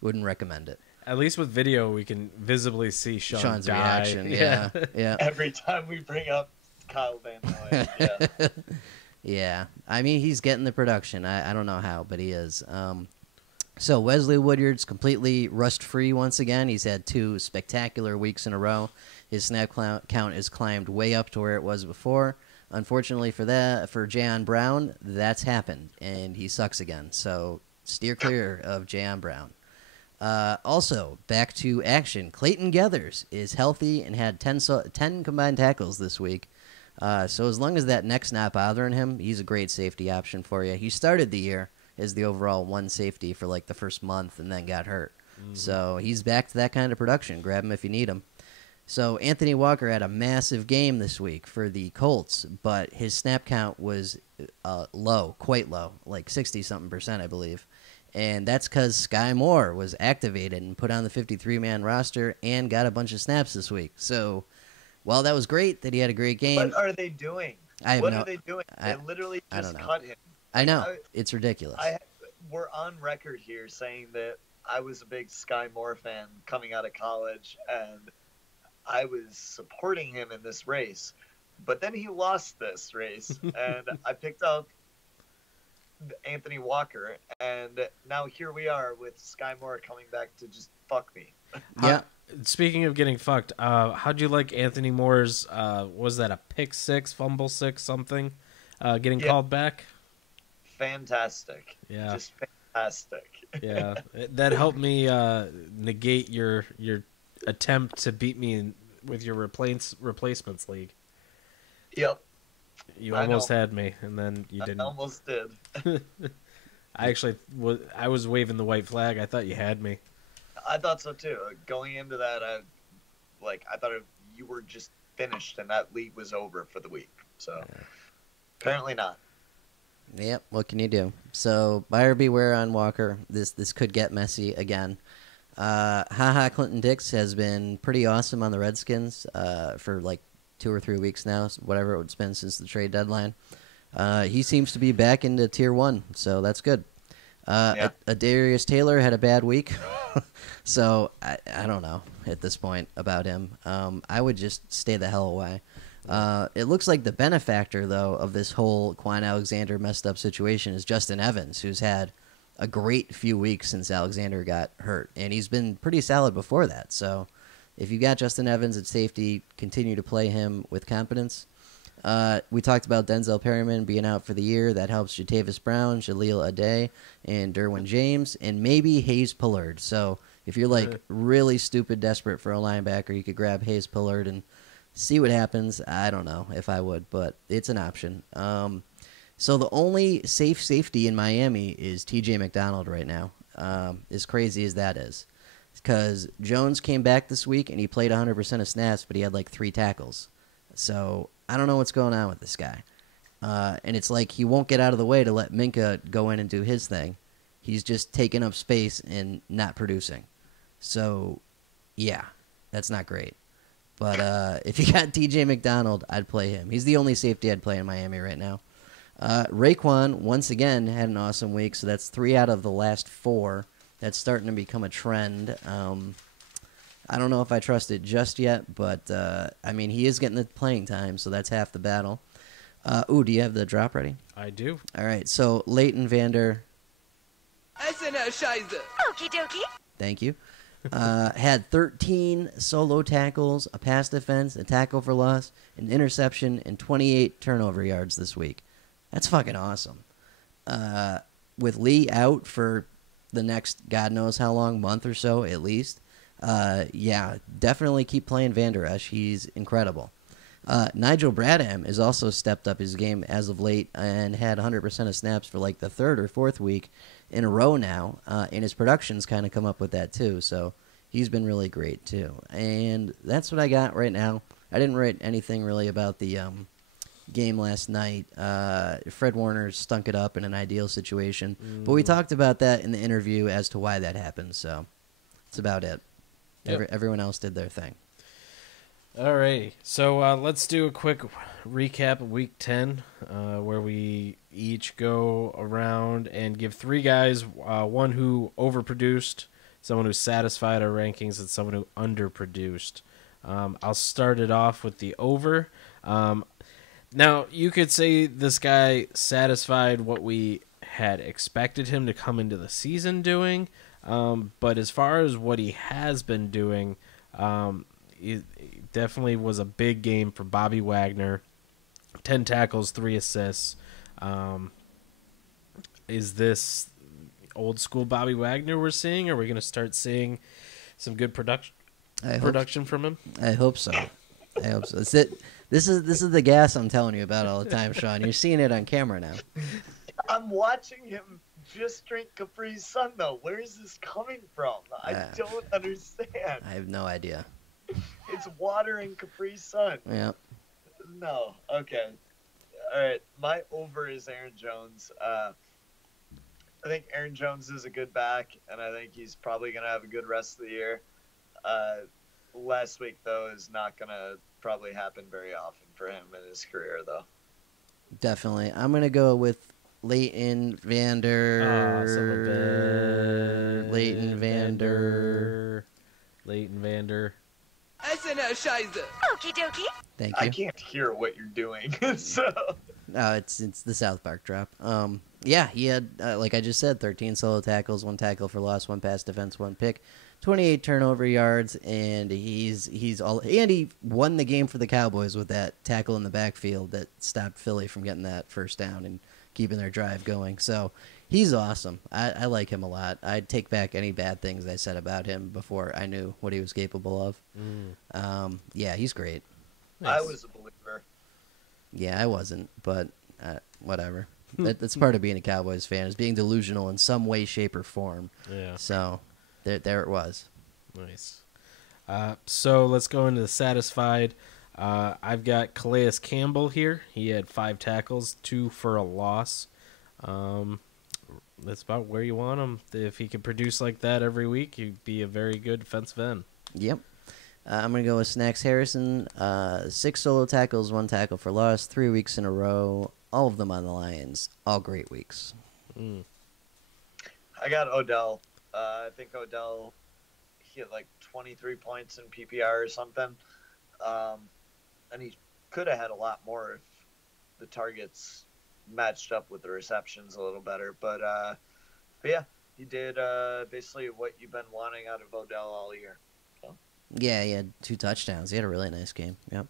Wouldn't recommend it. At least with video, we can visibly see Sean's die. reaction. Yeah, yeah. Every time we bring up Kyle Van Noy, yeah. Yeah, I mean, he's getting the production. I don't know how, but he is. So Wesley Woodyard's completely rust-free once again. He's had 2 spectacular weeks in a row. His snap count has climbed way up to where it was before. Unfortunately for Jayon Brown, that's happened, and he sucks again. So steer clear of Jayon Brown. Also, back to action. Clayton Geathers is healthy and had 10 combined tackles this week. So as long as that neck's not bothering him, he's a great safety option for you. He started the year as the overall 1 safety for like the first month and then got hurt. So he's back to that kind of production. Grab him if you need him. So Anthony Walker had a massive game this week for the Colts, but his snap count was low, quite low, like 60-something%, I believe. And that's because Sky Moore was activated and put on the 53-man roster and got a bunch of snaps this week. So while that was great that he had a great game. What are they doing? What are they doing? They literally just cut him. I know. It's ridiculous. We're on record here saying that I was a big Sky Moore fan coming out of college, and I was supporting him in this race. But then he lost this race, and I picked up Anthony Walker, and now here we are with Sky Moore coming back to just fuck me. Yeah. Speaking of getting fucked, how'd you like Anthony Moore's, was that a pick 6, fumble 6, something, getting called back? Fantastic. Yeah. Just fantastic. Yeah. That helped me negate your attempt to beat me with your replacements league. Yep. You I almost know. had me, and then you I didn't. almost did. I actually I was waving the white flag. I thought you had me. I thought so too. Going into that, I thought you were just finished and that league was over for the week. So apparently not. Yep. What can you do? So buyer beware on Walker. This could get messy again. Clinton Dix has been pretty awesome on the Redskins for like 2 or 3 weeks now, whatever it's been since the trade deadline. He seems to be back into tier 1, so that's good. Darius Taylor had a bad week, so I don't know at this point about him. I would just stay the hell away. It looks like the benefactor, though, of this whole Quan Alexander messed up situation is Justin Evans, who's had a great few weeks since Alexander got hurt, and he's been pretty solid before that. So if you got Justin Evans at safety, continue to play him with competence. We talked about Denzel Perryman being out for the year. That helps Jatavis Brown, Jaleel Ade, and Derwin James, and maybe Hayes Pullard. So if you're like really stupid desperate for a linebacker, you could grab Hayes Pullard and see what happens. I don't know if I would, but it's an option. So the only safe safety in Miami is TJ McDonald right now, as crazy as that is. Because Jones came back this week and he played 100% of snaps, but he had like 3 tackles. So I don't know what's going on with this guy. And it's like he won't get out of the way to let Minka go in and do his thing. He's just taking up space and not producing. So, yeah, that's not great. But if you got TJ McDonald, I'd play him. He's the only safety I'd play in Miami right now. Raekwon, once again, had an awesome week, so that's 3 out of the last 4. That's starting to become a trend. I don't know if I trust it just yet, but, I mean, he is getting the playing time, so that's half the battle. Do you have the drop ready? I do. All right, so Leighton Vander. Okie dokie. Thank you. Had 13 solo tackles, a pass defense, a tackle for loss, an interception, and 28 turnover yards this week. That's fucking awesome. With Lee out for the next God knows how long, month or so at least, yeah, definitely keep playing Vander Esch. He's incredible. Nigel Bradham has also stepped up his game as of late and had 100% of snaps for like the 3rd or 4th week in a row now, and his production's kind of come up with that too, so he's been really great too. And that's what I got right now. I didn't write anything really about the game last night. Fred Warner stunk it up in an ideal situation, but we talked about that in the interview as to why that happened, so that's about it. Yep. Everyone else did their thing. Alrighty, so let's do a quick recap of Week 10, where we each go around and give 3 guys, one who overproduced, someone who satisfied our rankings, and someone who underproduced. I'll start it off with the over. Now, you could say this guy satisfied what we had expected him to come into the season doing, but as far as what he has been doing, it definitely was a big game for Bobby Wagner. 10 tackles, 3 assists. Is this old school Bobby Wagner we're seeing? Are we going to start seeing some good production from him? I hope so. I hope so. This is the gas I'm telling you about all the time, Sean. You're seeing it on camera now. I'm watching him just drink Capri Sun, though. Where is this coming from? I don't understand. I have no idea. It's water and Capri Sun. Yeah. No. Okay. All right. My over is Aaron Jones. I think Aaron Jones is a good back, and I think he's probably going to have a good rest of the year. Last week, though, is not going to probably happen very often for him in his career, though. Definitely. I'm going to go with Leighton Vander. Leighton Vander. Okie dokie. Thank I you. can't hear what you're doing, so... No, it's the South Park drop. Yeah, he had, like I just said, 13 solo tackles, 1 tackle for loss, 1 pass defense, 1 pick, 28 turnover yards, and he won the game for the Cowboys with that tackle in the backfield that stopped Philly from getting that first down and keeping their drive going. So he's awesome. I like him a lot. I'd take back any bad things I said about him before I knew what he was capable of. Yeah, he's great. Nice. I was a believer. Yeah, I wasn't, but whatever. That's part of being a Cowboys fan, is being delusional in some way, shape, or form. Yeah. So there it was. Nice. So let's go into the satisfied. I've got Calais Campbell here. He had 5 tackles, 2 for a loss. That's about where you want him. If he could produce like that every week, he'd be a very good defensive end. Yep. I'm going to go with Snacks Harrison. 6 solo tackles, 1 tackle for loss, 3 weeks in a row. All of them on the Lions. All great weeks. I got Odell. I think Odell, he had like 23 points in PPR or something. And he could have had a lot more if the targets matched up with the receptions a little better. But yeah, he did basically what you've been wanting out of Odell all year. So. Yeah, he had 2 touchdowns. He had a really nice game. Yep.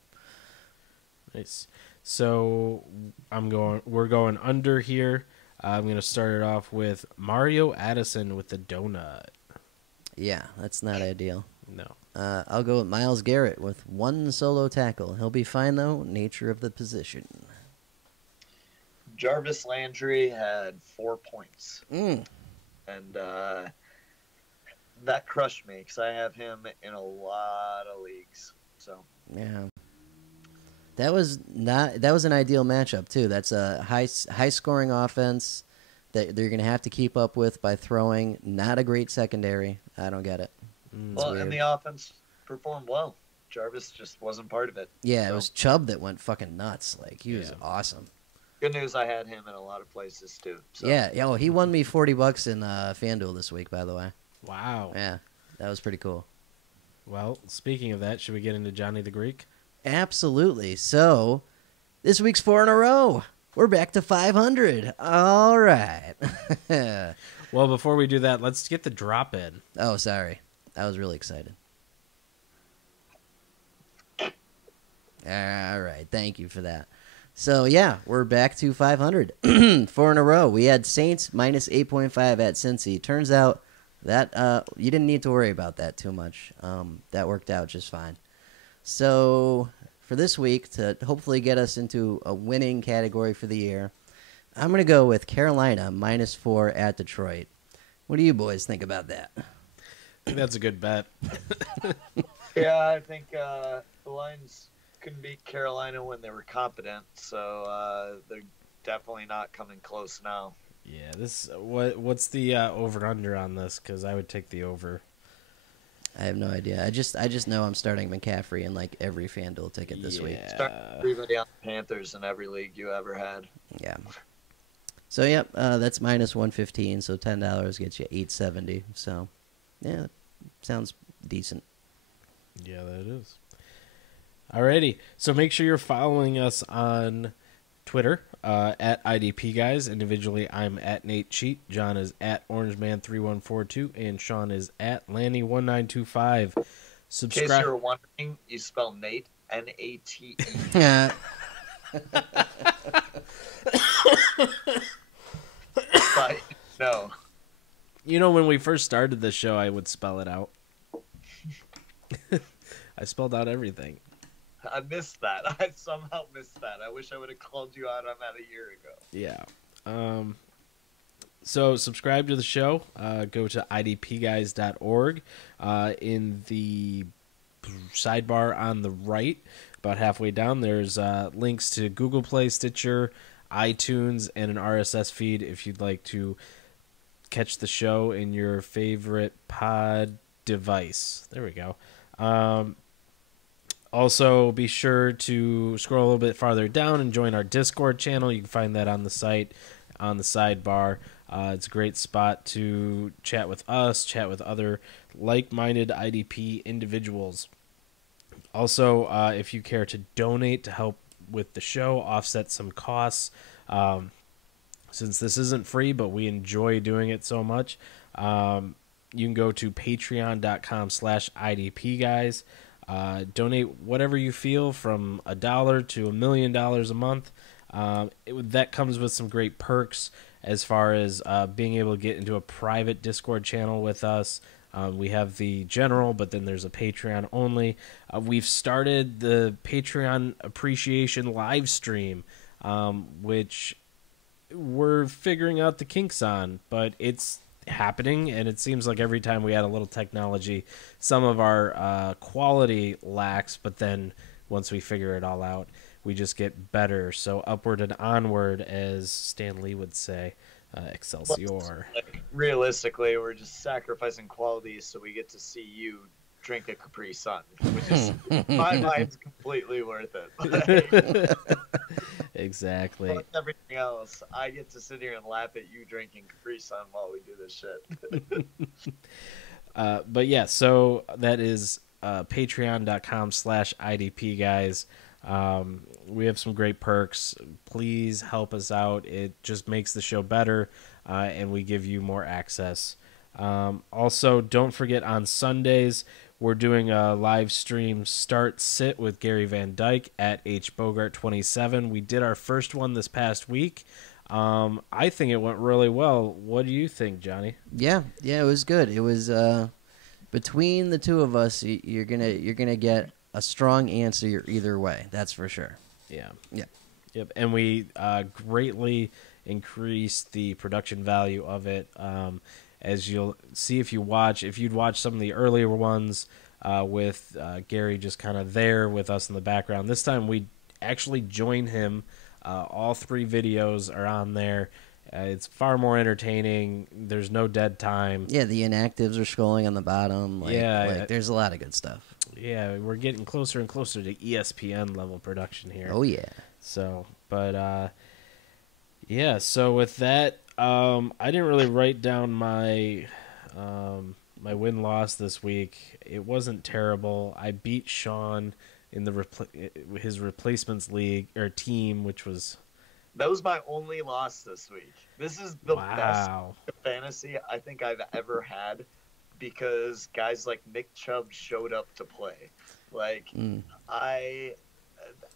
Nice. So we're going under here. I'm going to start it off with Mario Addison with the donut. Yeah, that's not ideal. No. I'll go with Myles Garrett with 1 solo tackle. He'll be fine, though. Nature of the position. Jarvis Landry had 4 points. Mm. And that crushed me because I have him in a lot of leagues. So Yeah. That was an ideal matchup too. That's a high scoring offense that they're going to have to keep up with by throwing. Not a great secondary. I don't get it. Well, and the offense performed well. Jarvis just wasn't part of it. Yeah, so. It was Chubb that went fucking nuts. Like, he was awesome. Good news, I had him in a lot of places too. So. Yeah, oh, he won me $40 in FanDuel this week, by the way. Wow. Yeah, that was pretty cool. Well, speaking of that, should we get into Johnny the Greek? Absolutely. So, this week's 4 in a row. We're back to 500. All right. Well, before we do that, let's get the drop in. Oh, sorry. I was really excited. All right. Thank you for that. So, yeah, we're back to 500. 4 in a row. We had Saints minus 8.5 at Cincy. Turns out that you didn't need to worry about that too much. That worked out just fine. So, for this week, to hopefully get us into a winning category for the year, I'm going to go with Carolina minus 4 at Detroit. What do you boys think about that? I think that's a good bet. Yeah, I think the Lions couldn't beat Carolina when they were competent, so they're definitely not coming close now. Yeah, what's the over-under on this? Because I would take the over. I have no idea. I just know I'm starting McCaffrey in like every FanDuel ticket this week. Start everybody on the Panthers in every league you ever had. Yeah. So yep, that's minus 115. So $10 gets you $870. So yeah, sounds decent. Yeah, that is. Alrighty, so make sure you're following us on Twitter at IDP Guys. Individually, I'm at Nate Cheat. John is at OrangeMan3142, and Sean is at Lanny1925. Subscribe. In case you're wondering, you spell Nate Nate. Yeah. No. You know, when we first started the show, I would spell it out. I spelled out everything. I missed that. I somehow missed that. I wish I would have called you out on that a year ago. Yeah. So subscribe to the show. Go to idpguys.org. In the sidebar on the right, about halfway down, there's links to Google Play, Stitcher, iTunes, and an RSS feed if you'd like to catch the show in your favorite pod device. There we go. Also, be sure to scroll a little bit farther down and join our Discord channel. You can find that on the site, on the sidebar. It's a great spot to chat with us, chat with other like-minded IDP individuals. Also, if you care to donate to help with the show, offset some costs, since this isn't free, but we enjoy doing it so much, you can go to patreon.com/IDPguys. Donate whatever you feel, from $1 to $1 million a month. That comes with some great perks as far as being able to get into a private Discord channel with us, We have the general, but then there's a Patreon only. We've started the Patreon appreciation live stream, which we're figuring out the kinks on, but it's happening, and it seems like every time we add a little technology, some of our quality lacks, but then once we figure it all out, we just get better. So upward and onward, as Stan Lee would say. Excelsior. Like, realistically, we're just sacrificing quality so we get to see you drink a Capri Sun, which is, my mind's completely worth it. Like, Exactly. fuck everything else. I get to sit here and laugh at you drinking Capri Sun while we do this shit. But yeah, so that is patreon.com/IDP guys. We have some great perks. Please help us out. It just makes the show better, and we give you more access. Also, don't forget on Sundays, we're doing a live stream start sit with Gary Van Dyke at HBogart27. We did our first one this past week. I think it went really well. What do you think, Johnny? Yeah, it was good. It was between the two of us, you're gonna get a strong answer either way. That's for sure. Yeah. Yeah. Yep. And we greatly increased the production value of it. As you'll see if you'd watch some of the earlier ones with Gary just kind of there with us in the background. This time we actually join him. All 3 videos are on there. It's far more entertaining. There's no dead time. Yeah, the inactives are scrolling on the bottom. There's a lot of good stuff. Yeah, we're getting closer and closer to ESPN level production here. Oh yeah. So, but yeah. So with that, I didn't really write down my my win loss this week. It wasn't terrible. I beat Sean in his replacements league or team, which was. That was my only loss this week. This is the best fantasy I think I've ever had, because guys like Nick Chubb showed up to play. Like, I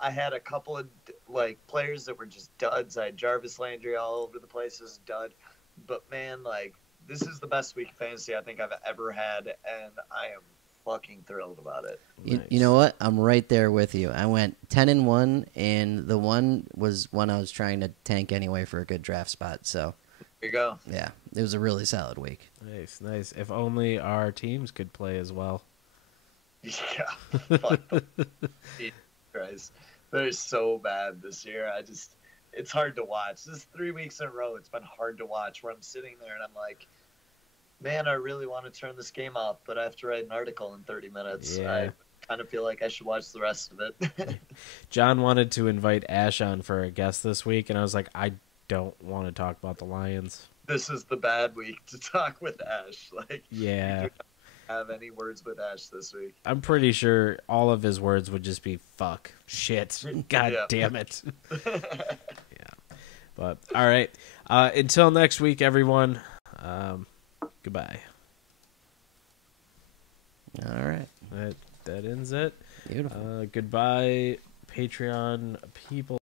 had a couple of like players that were just duds. I had Jarvis Landry all over the place as a dud. But man, like, this is the best week of fantasy I think I've ever had, and I am fucking thrilled about it. You know what? I'm right there with you. I went 10-1, and the one was one I was trying to tank anyway for a good draft spot. So Here you go. yeah, it was a really solid week. Nice. If only our teams could play as well. Yeah. Fuck. Jesus Christ. They're so bad this year. It's hard to watch. This is 3 weeks in a row. It's been hard to watch where I'm sitting there and I'm like, man, I really want to turn this game off, but I have to write an article in 30 minutes. Yeah. I kind of feel like I should watch the rest of it. John wanted to invite Ash on for a guest this week, and I was like, I don't want to talk about the Lions. This is the bad week to talk with Ash. Like, Yeah. you don't have any words with Ash this week. I'm pretty sure all of his words would just be fuck, shit, god damn it. Yeah. But, all right. Until next week, everyone. Goodbye. All right. That ends it. Beautiful. Goodbye, Patreon people.